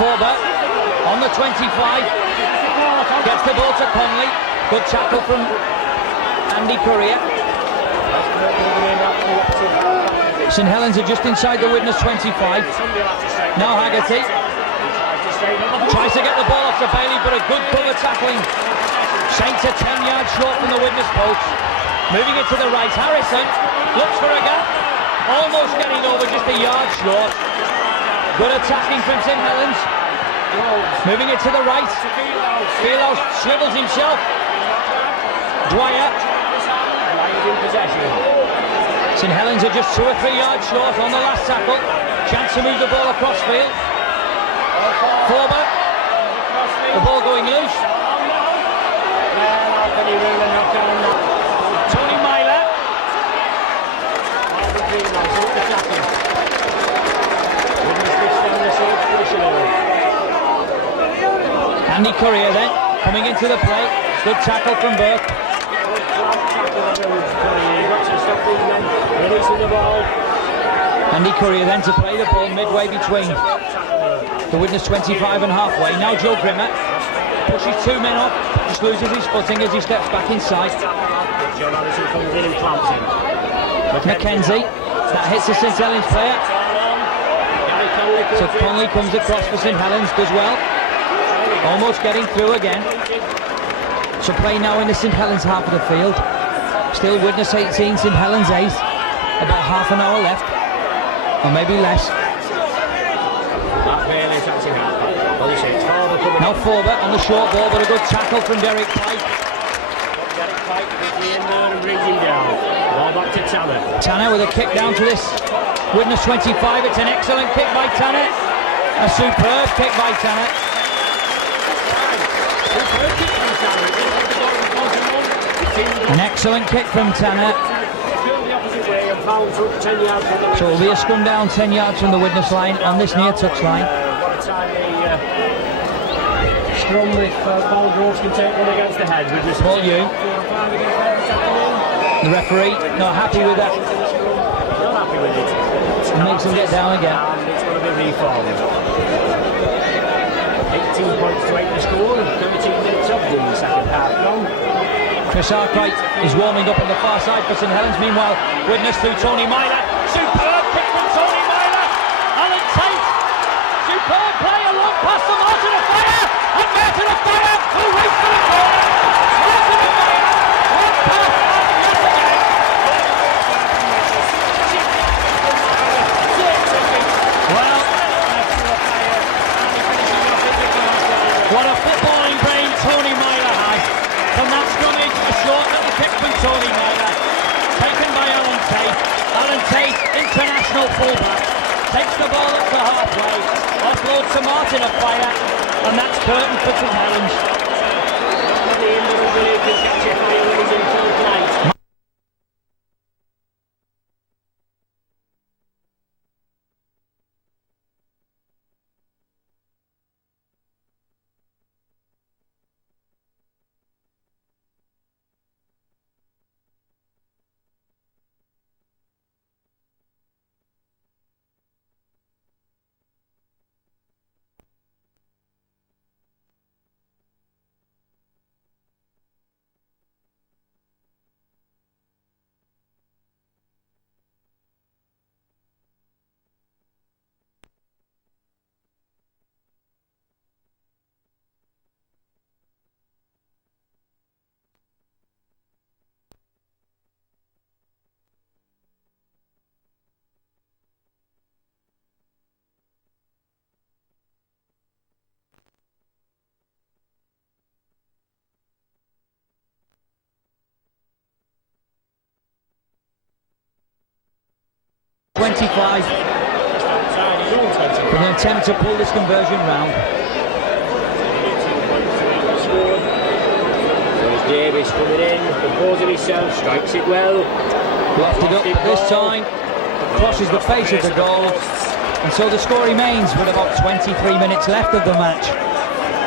Forber on the 25, gets the ball to Conley. Good tackle from Andy Courier. St Helens are just inside the Widnes 25. Now Haggerty tries to get the ball off to Bailey, but a good cover tackling. Saints are 10 yards short from the Widnes post. Moving it to the right, Harrison looks for a gap, almost getting over, just a yard short. Good attacking from St Helens. Moving it to the right, Fieldhouse swivels himself. Dwyer in possession. St Helens are just 2 or 3 yards short on the last tackle. Chance to move the ball across field. Forber, the ball going loose. Tony Myler. Andy Courier then coming into the play. Good tackle from Burke. Releasing the ball. Andy Courier then to play the ball midway between the Widnes 25 and halfway. Now Joe Grimmer pushes 2 men up, just loses his footing as he steps back inside. John Allison comes in and clamps him. Mackenzie, that hits the St Helens player. So Conley comes across for St Helens, does well. Almost getting through again. So play now in the St Helens half of the field. Still Widnes 18, St Helens 8. About half an hour left, or maybe less. Now Forber on the short ball, but a good tackle from Derek Pike. Derek Pike quickly in there and brings him down. Ball back to Tanner. Tanner with a kick down to this Widnes 25. It's an excellent kick by Tanner. A superb kick by Tanner. An excellent kick from Tanner. So it'll be a scrum down 10 yards from the Widnes line on this near touch line. What a time scrum if Paul Groves can take one against the head. Paul Hume, the referee, not happy with that. Not happy with it. And makes him get down again. And it's going to be reformed. 18 points to 8 to score and 13 minutes of the second half gone. Chris Arkwright is warming up on the far side for St Helens. Meanwhile, Widnes through Tony Myler. Superb kick from Tony Myler. Alan Tate. Superb play along past the Martin of Fire. And Martin of Fire. Who race for the corner. Martin of Fire. One pass. And yes again. Well, what a footballing brain Tony Myler has. From that scrummage, a short little kick from Tony Myler, taken by Alan Tate. Alan Tate, international fullback, takes the ball up to halfway, offloads to Martin of Fire, and that's curtain for St Helens. The Indoor Village can catch it fire when he's in full flight. With an attempt to pull this conversion round. There's Davis coming in, composing himself, strikes it well. Lofted up this time, crosses the face of the goal, and so the score remains with about 23 minutes left of the match.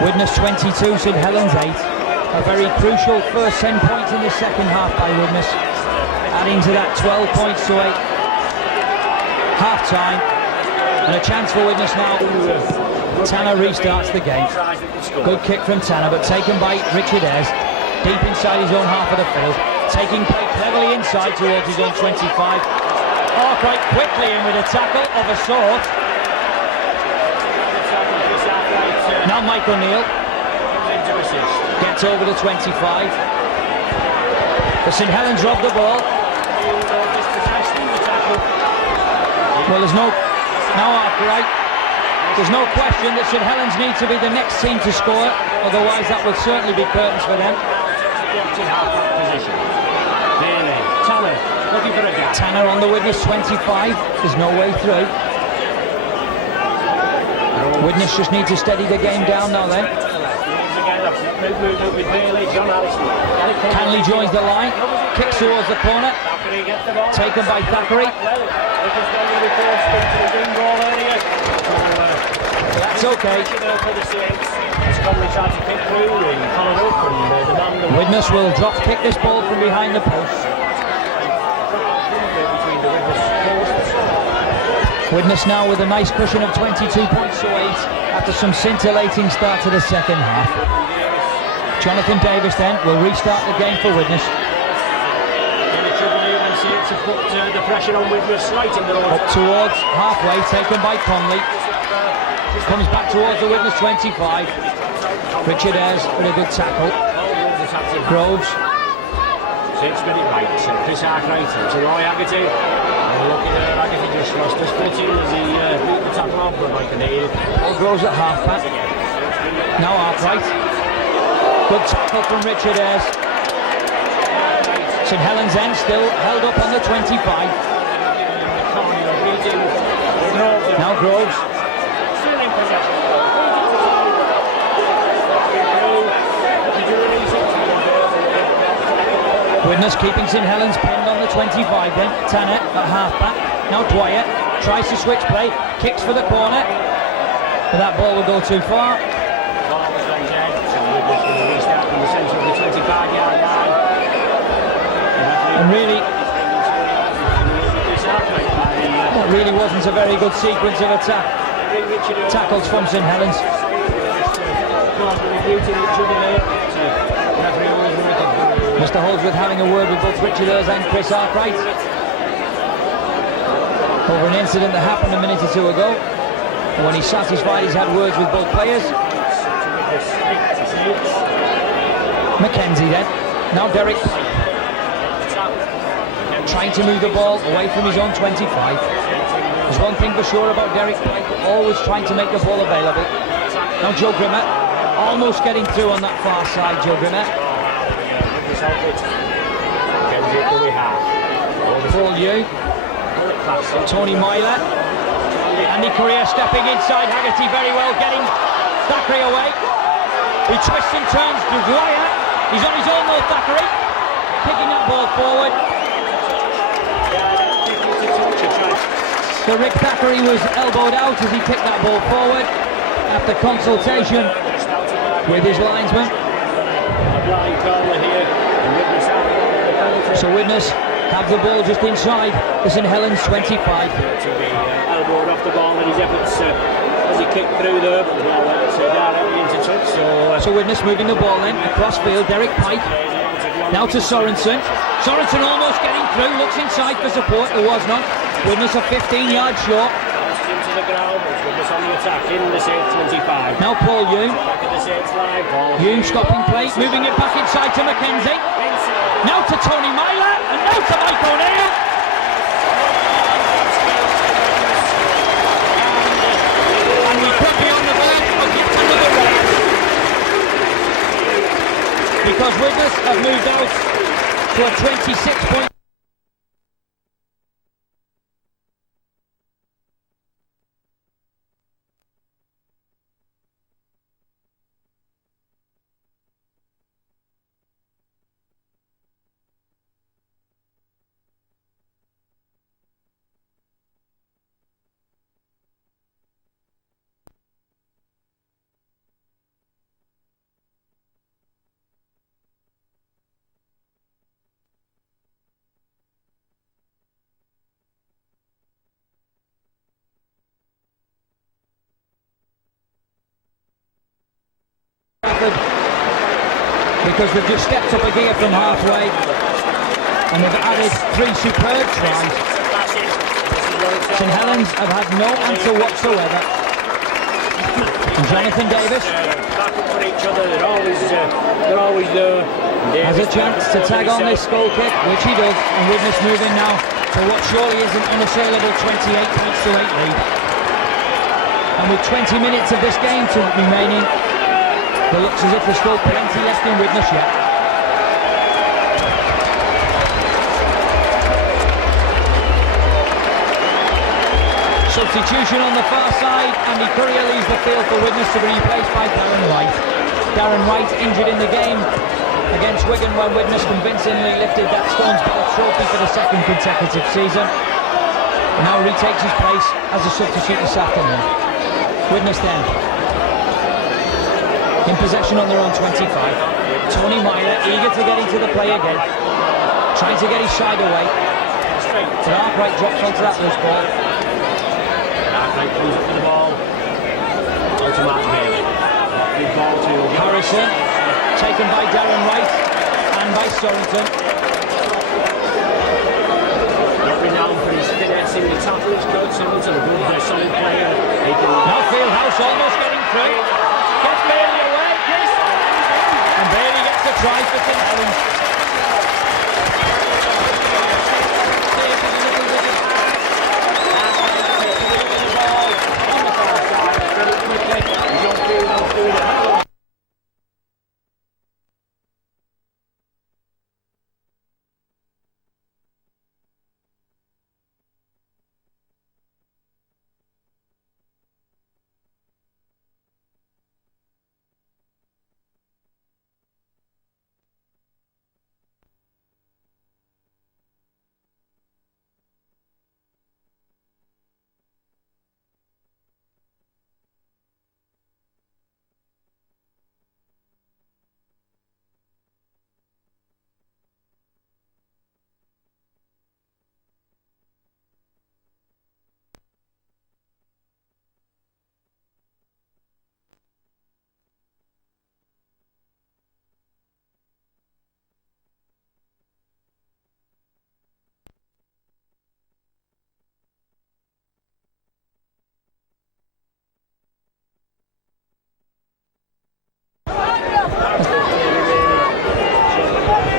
Widnes 22, St Helens 8. A very crucial first 10 points in the second half by Widnes, adding to that 12 points to 8. Half time, and a chance for Widnes now. Tanner restarts the game. Good kick from Tanner, but taken by Richard Ayres, deep inside his own half of the field, taking play cleverly inside towards his own 25. Arkwright quickly in with a tackle of a sort. Now Mike O'Neill gets over the 25. But St Helens robbed the ball. Well, there's no question that St Helens need to be the next team to score, otherwise that will certainly be curtains for them. Tanner on the Widnes 25, there's no way through. Widnes just need to steady the game down now then. Canley joins the line, kicks towards the corner, taken by Thackeray. That's okay. Conley tried to kick through, he followed up and the man... Widnes will drop kick this ball from behind the post. Between the Widnes posts. Widnes now with a nice cushion of 22 points to 8 after some scintillating start to the second half. Jonathan Davis then will restart the game for Widnes. In the trouble here and see to put the pressure on Widnes right in the road. Up towards halfway, taken by Conley. Comes back towards the Widnes 25. Richard Ayres with a good tackle. Groves. 6-minute right, Chris Arkwright to Roy Haggerty. Looking at Haggerty just lost his footing as he beat the tackle off, but like an idiot. Groves at half back. Now Arkwright. Good tackle from Richard Ayres. St Helens then still held up on the 25. Now Groves. Widnes keeping St Helens pinned on the 25 then. Tanner at half back. Now Dwyer tries to switch play, kicks for the corner, but that ball will go too far. Ball was gone dead, so Widnes going to restart from the centre of the 25-yard line. And really, that really wasn't a very good sequence of attack. Tackles from St Helens. Mr Holdsworth having a word with both Richard Ayres and Chris Arkwright over an incident that happened a minute or two ago. And when he's satisfied, he's had words with both players. Mackenzie then. Now Derek trying to move the ball away from his own 25. There's one thing for sure about Derek Pike, always trying to make the ball available. Now Joe Grimmer almost getting through on that far side. Joe Grimmer. Paul Yu, Tony Myler, Andy Correa stepping inside Haggerty very well, getting Thackeray away. He twists and turns to Dwyer. He's on his own though, Thackeray, picking that ball forward. So Rick Thackeray was elbowed out as he kicked that ball forward after consultation with his linesman. So Widnes have the ball just inside the St Helens 25. Elbowed off the ball in his efforts as he kicked through there, but the ball went directly into touch. So Widnes moving the ball then across field. Derek Pike now to Sorensen. Sorensen almost getting through, looks inside for support, there was none. Widnes are 15 yards short. Into the ground, Widnes on the attack in the safe 25. Now Paul Yu. Back at the safe line. Yu stopping play, moving it back inside to Mackenzie. Now to Tony Myler, and now to Mike O'Neill. And we could be on the verge of yet another race. Because Widnes have moved out to a 26-point. Because they've just stepped up a gear from halfway and they've added 3 superb tries. St Helens have had no answer whatsoever. And Jonathan Davis back up for each other, they're always there. Has a chance to tag on this goal kick, which he does, and Widnes moving now to what surely is an unassailable 28 points to 8 lead. And with 20 minutes of this game to remaining, it looks as if there's still plenty left in Widnes yet. Substitution on the far side, Andy Currier leaves the field for Widnes to be replaced by Darren Wright. Darren Wright injured in the game against Wigan when Widnes convincingly lifted that Stones Belt trophy for the second consecutive season. And now retakes his place as a substitute this afternoon. Widnes then. In possession on their own 25. Tony Myler eager to get into the play again. Trying to get his side away. But Arkwright drops onto that loose ball. Arkwright comes up with the ball. Out to Mark Bailey. Good ball to Harrison. Taken by Darren Wright and by Sorensen. Not renowned for his finesse in the tackles. Sorensen, a good solid player. Now Fieldhouse almost getting through. Gets Bailey away. And Bailey gets the try for St Helens.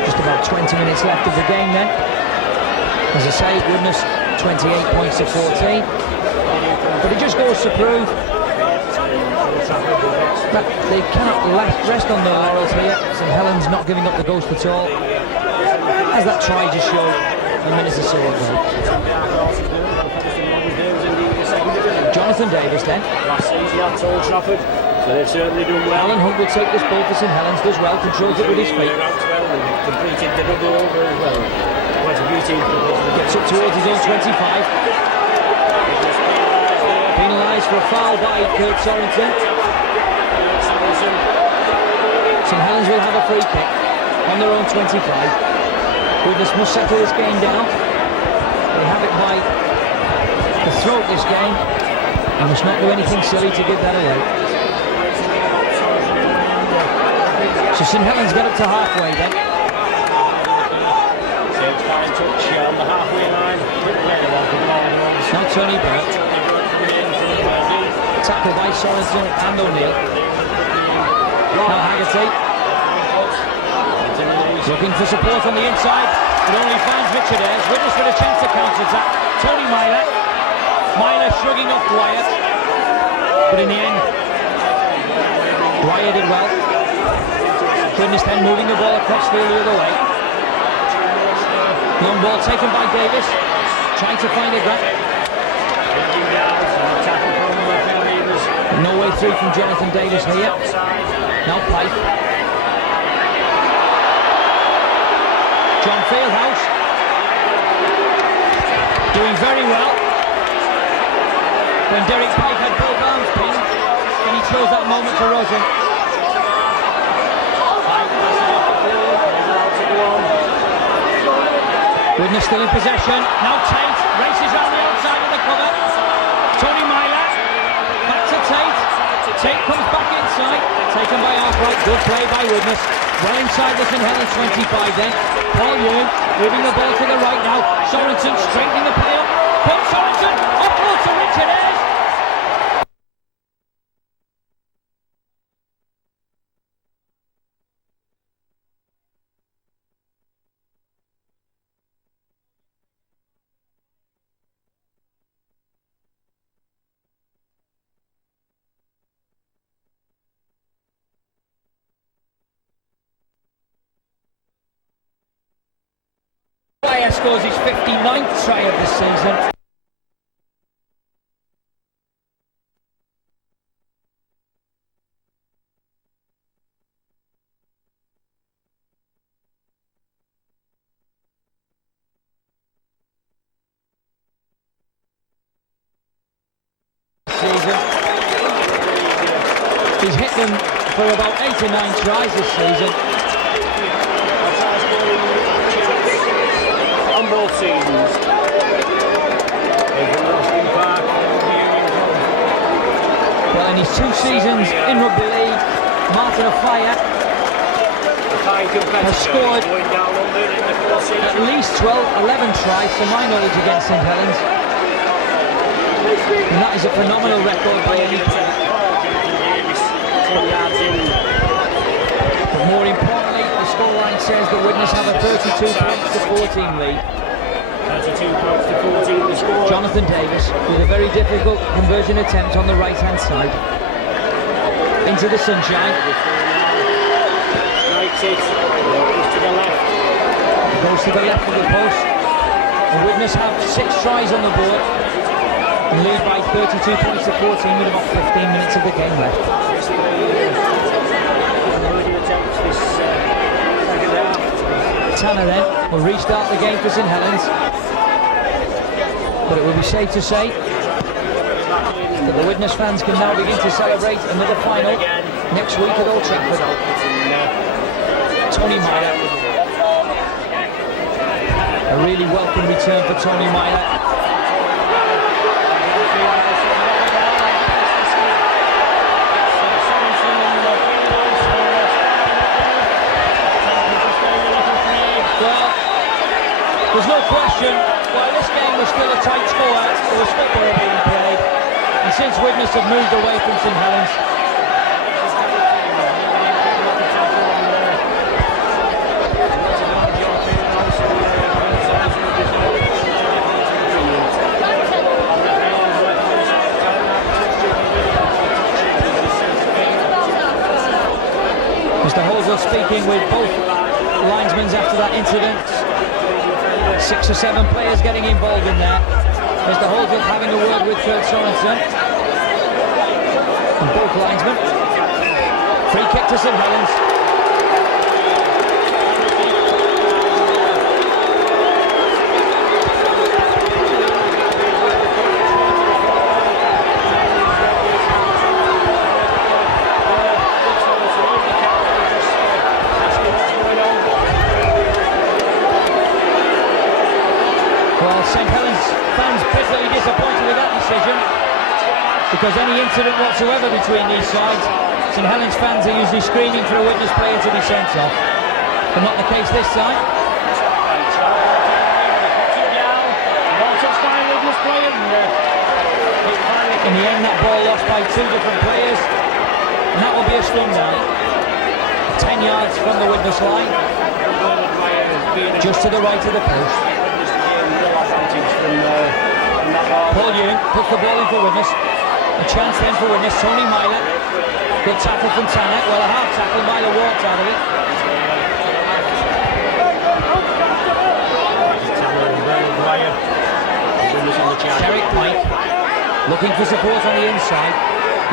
Just about 20 minutes left of the game then. As I say, Widnes 28 points to 14. But it just goes to prove that they cannot rest on their laurels here. St Helens not giving up the ghost at all, as that try just showed a minute or so ago. Jonathan Davis then. Last season at Old Trafford, so they've certainly done well. Alan Hunt will take this ball for St Helens, does well, controls it with his feet. Completed the double over as well. Quite a beauty. Gets up towards his own 25. Penalised for a foul by Kurt Sorensen. St Helens will have a free kick on their own 25. Widnes must settle this game down. They have it by the throat this game. They must not do anything silly to give that away. So St Helens get up to halfway then. On the halfway line. Now Tony Burt. Tackled by Sorensen and O'Neill. Now Haggerty. Looking for support on the inside, but only finds Richard Ayres. Widnes with a chance to counter-attack. Tony Myler. Myler shrugging off Dwyer. But in the end, Dwyer did well. Widnes then moving the ball across field the other way. Long ball taken by Davis, trying to find a gap. No way through from Jonathan Davis here. Now Pipe. John Fieldhouse doing very well. When Derek Pike had both arms pinned, and he chose that moment for Rosen. Widnes still in possession. Now Tate races round the outside of the cover. Tony Myler. Back to Tate. Tate comes back inside. Taken by Arkwright. Good play by Widnes. Well inside the St Helens 25 then. Paul Young moving the ball to the right now. Sorensen straightening the play up. Paul Sorensen. Offload to Richard Ayres. Dwyer scores his 59th try of the season. He's hit them for about 8 or 9 tries this season. On both seasons. Well, in his 2 seasons in Rugby League, Martin Ofaya has scored at least 11 tries to my knowledge against St Helens. And that is a phenomenal record by any player. But more importantly, the scoreline says that Widnes have a 32 points to 14 lead. 32 points to 14 the score. Jonathan Davis with a very difficult conversion attempt on the right hand side. Into the sunshine. Strikes it. Goes to the left. Goes to the left of the post. The Widnes have 6 tries on the board and lead by 32 points to 14 with about 15 minutes of the game left. Tanner then will restart the game for St Helens, but it will be safe to say that the Widnes fans can now begin to celebrate another final next week at Old Trafford. Tony Myler, a really welcome return for Tony Myler. There's no question, while this game was still a tight score, there was football being played, and since Widnes have moved away from St Helens, Mr. Holzer speaking with both linesmen after that incident. 6 or 7 players getting involved in there. Mr. Holdsworth having a word with Phil Sorensen. And both linesmen. Free kick to St Helens. St Helens fans bitterly disappointed with that decision, because any incident whatsoever between these sides, St Helens fans are usually screaming for a Widnes player to be sent off, but not the case this time. In the end, that ball lost by 2 different players, and that will be a scrum now. 10 yards from the Widnes line, just to the right of the post. Paul Young puts the ball in for Widnes. A chance then for Widnes. Tony Myler. Good tackle from Tanner. Well, a half tackle. Myler walked out of it. Derek Pike looking for support on the inside.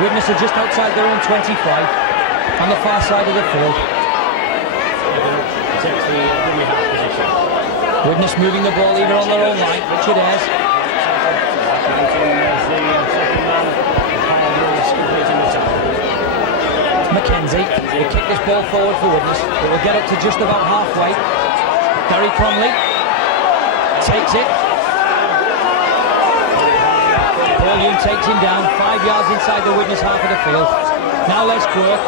Widnes are just outside their own 25 on the far side of the field. Widnes moving the ball either on their own line. Richard Ayres. Mackenzie will kick this ball forward for Widnes. It will get up to just about halfway. Gary Conley takes it. Paul Young takes him down 5 yards inside the Widnes half of the field. Now Les Quirk.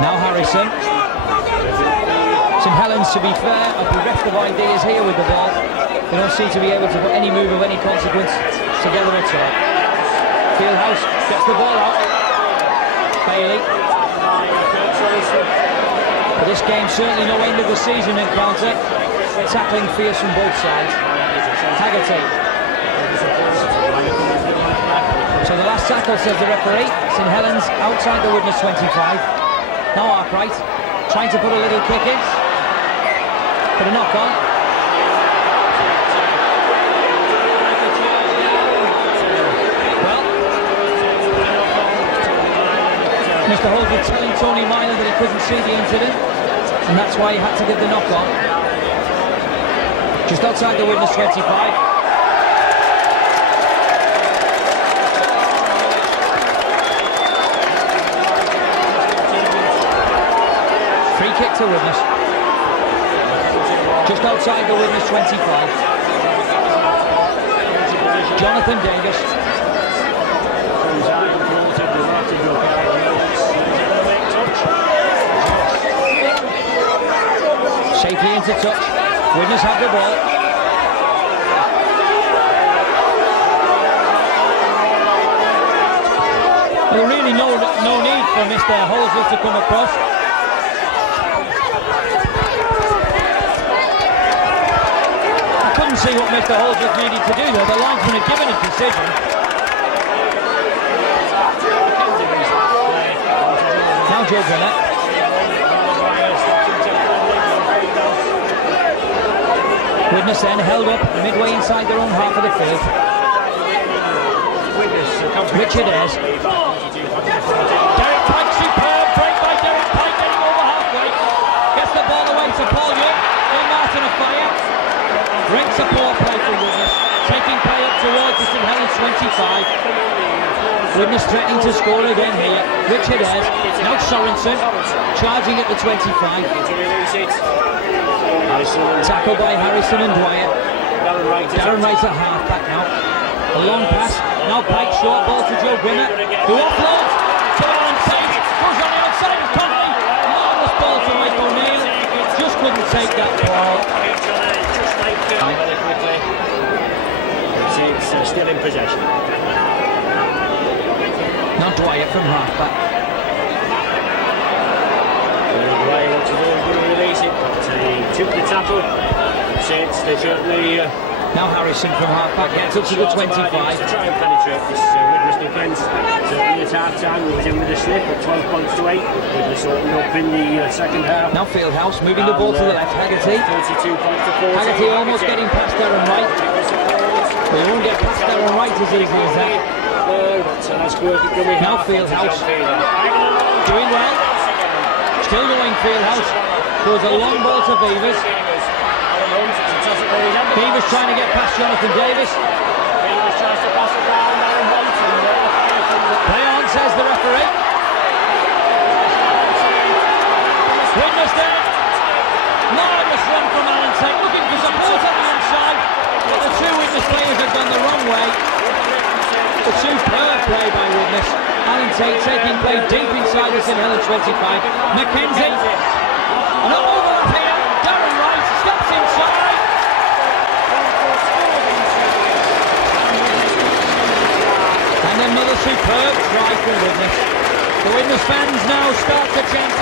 Now Harrison. St Helens, to be fair, are bereft of ideas here with the ball. They don't seem to be able to put any move of any consequence together at all. Fieldhouse gets the ball out. Bailey. But this game certainly no end of the season encounter. Tackling fierce from both sides. Haggerty. So the last tackle, says the referee. St Helens outside the Widnes 25. Now Arkwright trying to put a little kick in. Put a knock on. Well, Mr. Holder telling Tony Myler that he couldn't see the incident, and that's why he had to give the knock on. Just outside the widnes 25. Free kick to widnes. Just outside the widnes 25. Jonathan Davis. Safely into touch. Widnes have the ball. Well, really no need for Mr. Holsworth to come across. I couldn't see what Mr. Holsworth needed to do though. The linesman had given a decision. Now Joe Burnett. Widnes then held up midway inside their own half of the field. Richard Ayres. Derek Pike, superb break by Derek Pike, getting over halfway. Gets the ball away to Paul Young. Then Martin of Fire. Breaks a poor play from Widnes. Taking play up towards the St Helens 25. Widnes threatening to score again here. Richard Ayres. Now Sorensen. Charging at the 25. Tackled by Harrison and Dwyer. Darren Wright at half-back now. A long pass. Now Pike short ball to Joe Grimmer, who offloads to Alan Tate. Goes on the outside of Conley. Marvellous ball to Mike O'Neill. Just couldn't take that ball. It's still in possession. Now Dwyer from half-back. Dwyer wants to do is going to release it, but he took the tackle. They certainly... Now Harrison from half-back gets up to the 25. To try and penetrate this Widnes defence. Certainly at half-time, we was in with a slip at 12 points to 8. Widnes opened up in the second half. Now Fieldhouse moving the ball to the left. Haggerty. 32 points to 14. Haggerty almost getting past Darren Wright. But he won't get past Darren Wright as easily as that. Now Fieldhouse. Doing well. Still going Fieldhouse. Goes a long ball to Beavers. Beavers trying to get past Jonathan Davis. Beavers tries to pass it round Darren Wright. Play on, says the referee. Widnes there. Marvellous run from Alan Tate, looking for support on the inside. But the two Widnes players have gone the wrong way. A superb play by Widnes. Alan Tate taking play deep inside the St Helens 25. Mackenzie. And over here, Darren Wright steps inside. And another superb try for Widnes. The Widnes fans now start to chant.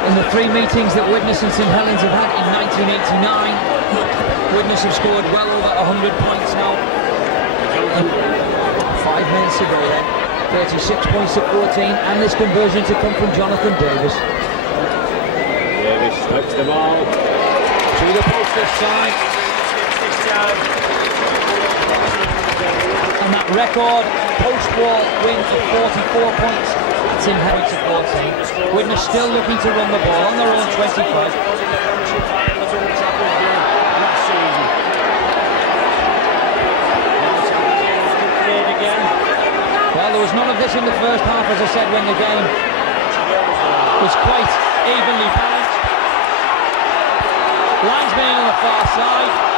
In the three meetings that Widnes and St Helens have had in 1989, Widnes have scored well over 100 points now. 5 minutes to go then. 36 points to 14, and this conversion to come from Jonathan Davis. Davis slips the ball To the post this side. And that record post-war win of 44 points. It's in Helens to 14. Widnes still looking to run the ball on their own 25. Well, there was none of this in the first half, as I said, when the game was quite evenly balanced. Linesman on the far side.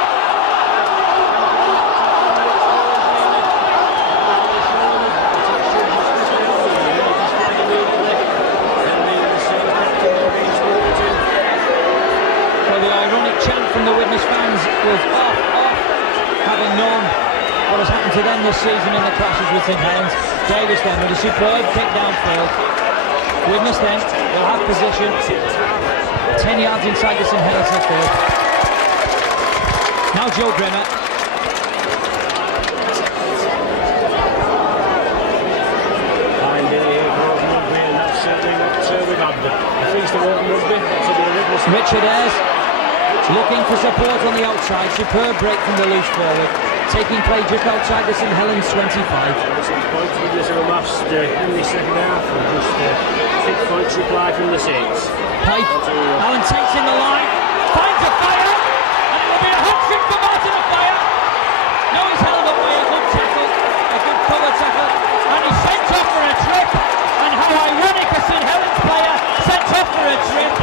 to them this season in the clashes with St Helens. Davis then with a superb kick downfield. Widnes then will have position 10 yards inside the St Helens midfield. Now Joe Grimmer. Fine day here, Grove Rugby, and that's certainly what we've had. The feast of open rugby, that's a bit of Widnes. Richard Ayres looking for support on the outside. Superb break from the loose forward. Taking play just outside the St Helens 25. 6 points Widnes have amassed in the second half, and just 6 points reply from the Saints. Pipe, Allen takes in the line, finds a fire, and it will be a hot trick for Martin of Fire. Now he's held up by a good tackle, a good cover tackle, and he's sent off for a trip. And how ironic a St Helens player sent off for a trip.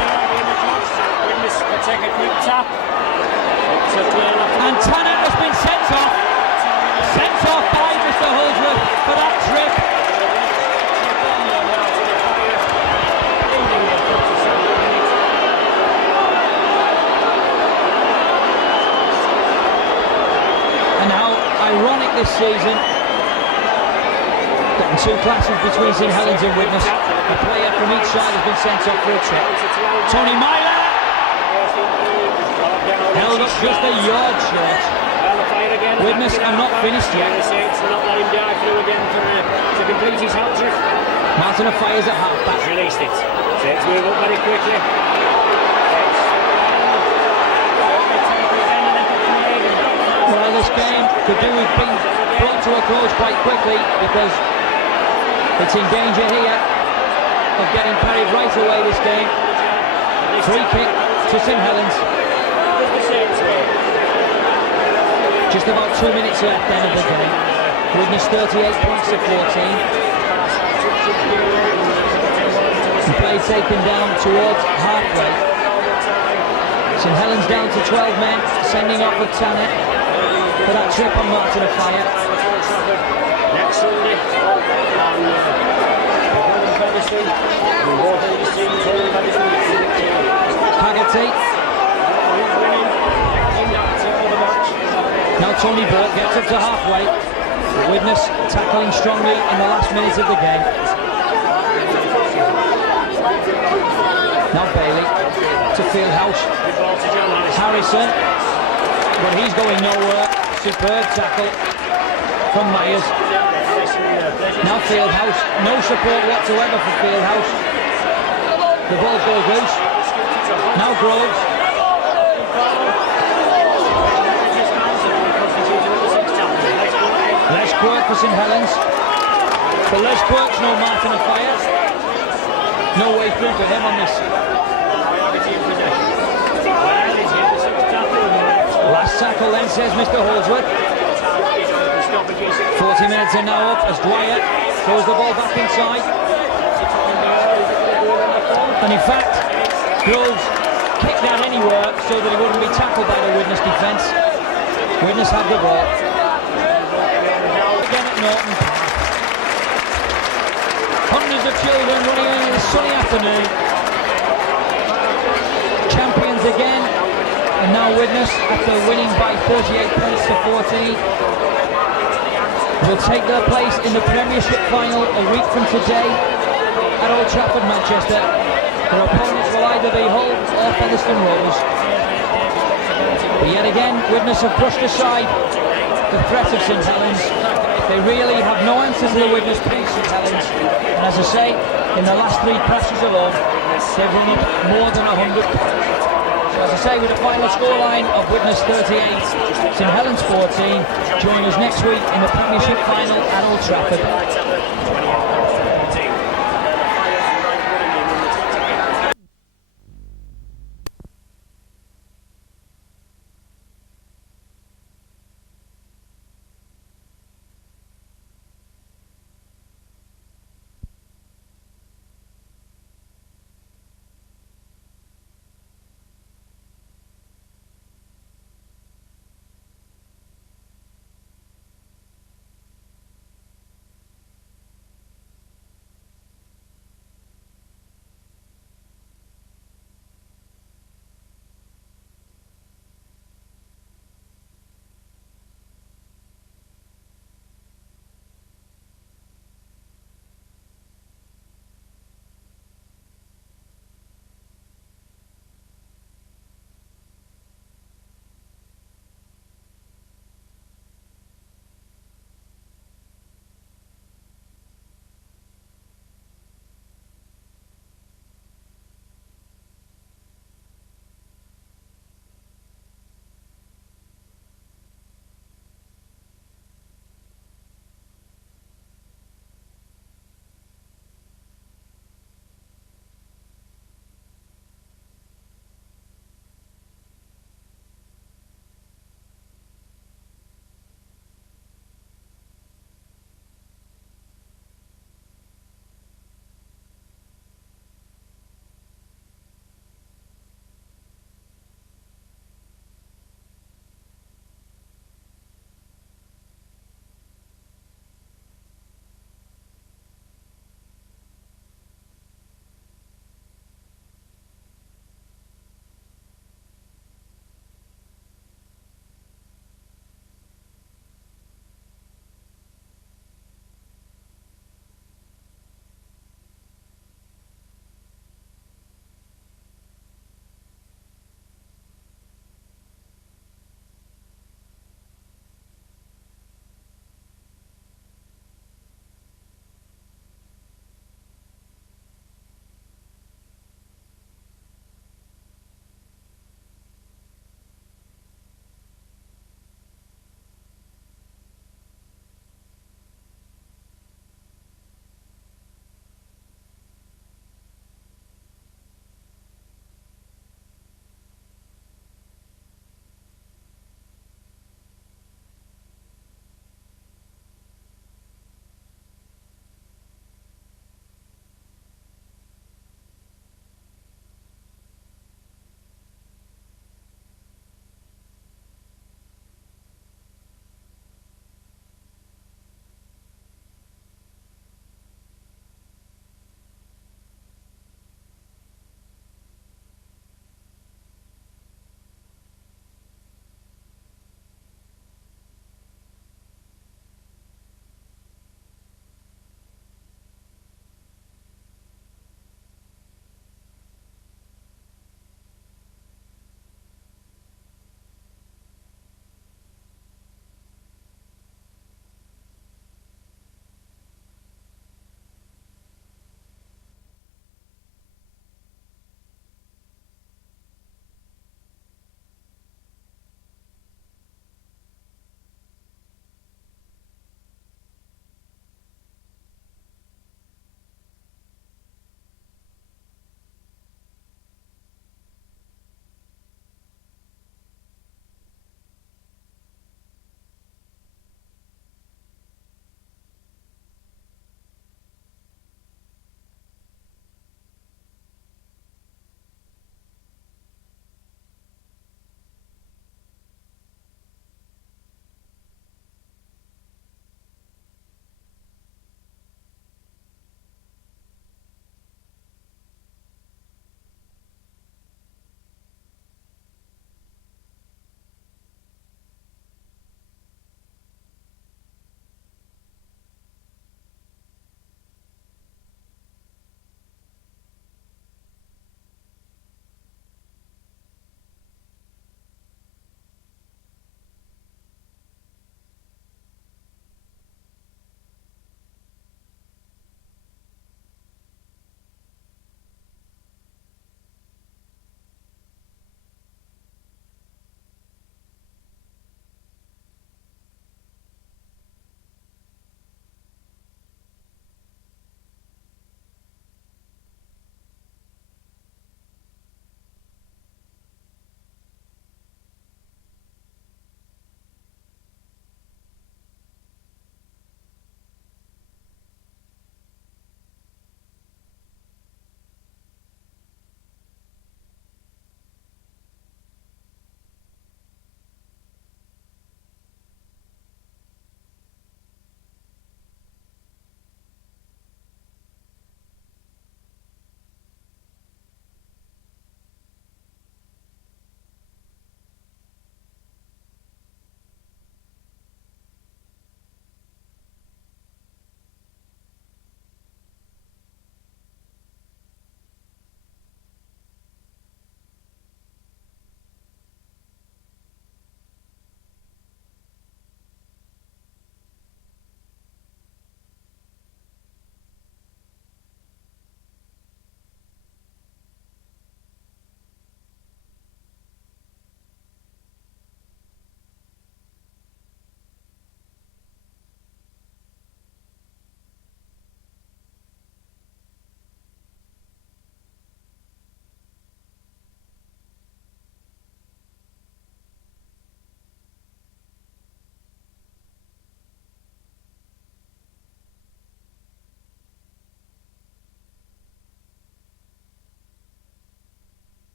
Widnes will take a quick tap. And Tanner has been sent off by Mr Holdsworth for that trip. And how ironic this season, getting 2 clashes between St Helens and Widnes. A player from each side has been sent off for a trip. Tony Myler held up just a yard short. Widnes are not finished yet. Not let him dive through again to complete his hat trick. Martin of Fire's at half-back. Released it. Saints move up very quickly. Well, this game could do with being brought to a close quite quickly, because it's in danger here of getting carried right away this game. Free kick to St Helens. Just about 2 minutes left then of the game. Widnes 38 points to 14. The play taken down towards halfway. St Helens down to 12 men, sending off of Tanner for that trip on Martin of Fire. Next Sunday, Haggerty. Now Tony Burke gets up to halfway. Widnes tackling strongly in the last minute of the game. Now Bailey to Fieldhouse. Harrison, but he's going nowhere. Superb tackle from Myers. Now Fieldhouse, no support whatsoever for Fieldhouse. The ball goes loose. Now Groves. Les Quirk for St Helens. For Les Quirk's no Martin of Fire. No way through for him on this. Last tackle then, says Mr Holdsworth. 40 minutes are now up as Dwyer throws the ball back inside. And in fact, Groves kicked that anywhere so that he wouldn't be tackled by the Widnes defence. Widnes have the ball. Again at Norton. Hundreds of children running in this sunny afternoon. Champions again. And now Widnes, after winning by 48 points to 14, will take their place in the Premiership final a week from today at Old Trafford, Manchester. Their opponents will either be Hull or Featherstone Rovers. But yet again, Widnes have brushed aside the threat of St Helens. They really have no answer to the Widnes pace, St Helens. And as I say, in the last 3 clashes alone, they've run up more than 100 points. So as I say, with the final scoreline of Widnes 38, St Helens 14, join us next week in the Premiership final at Old Trafford.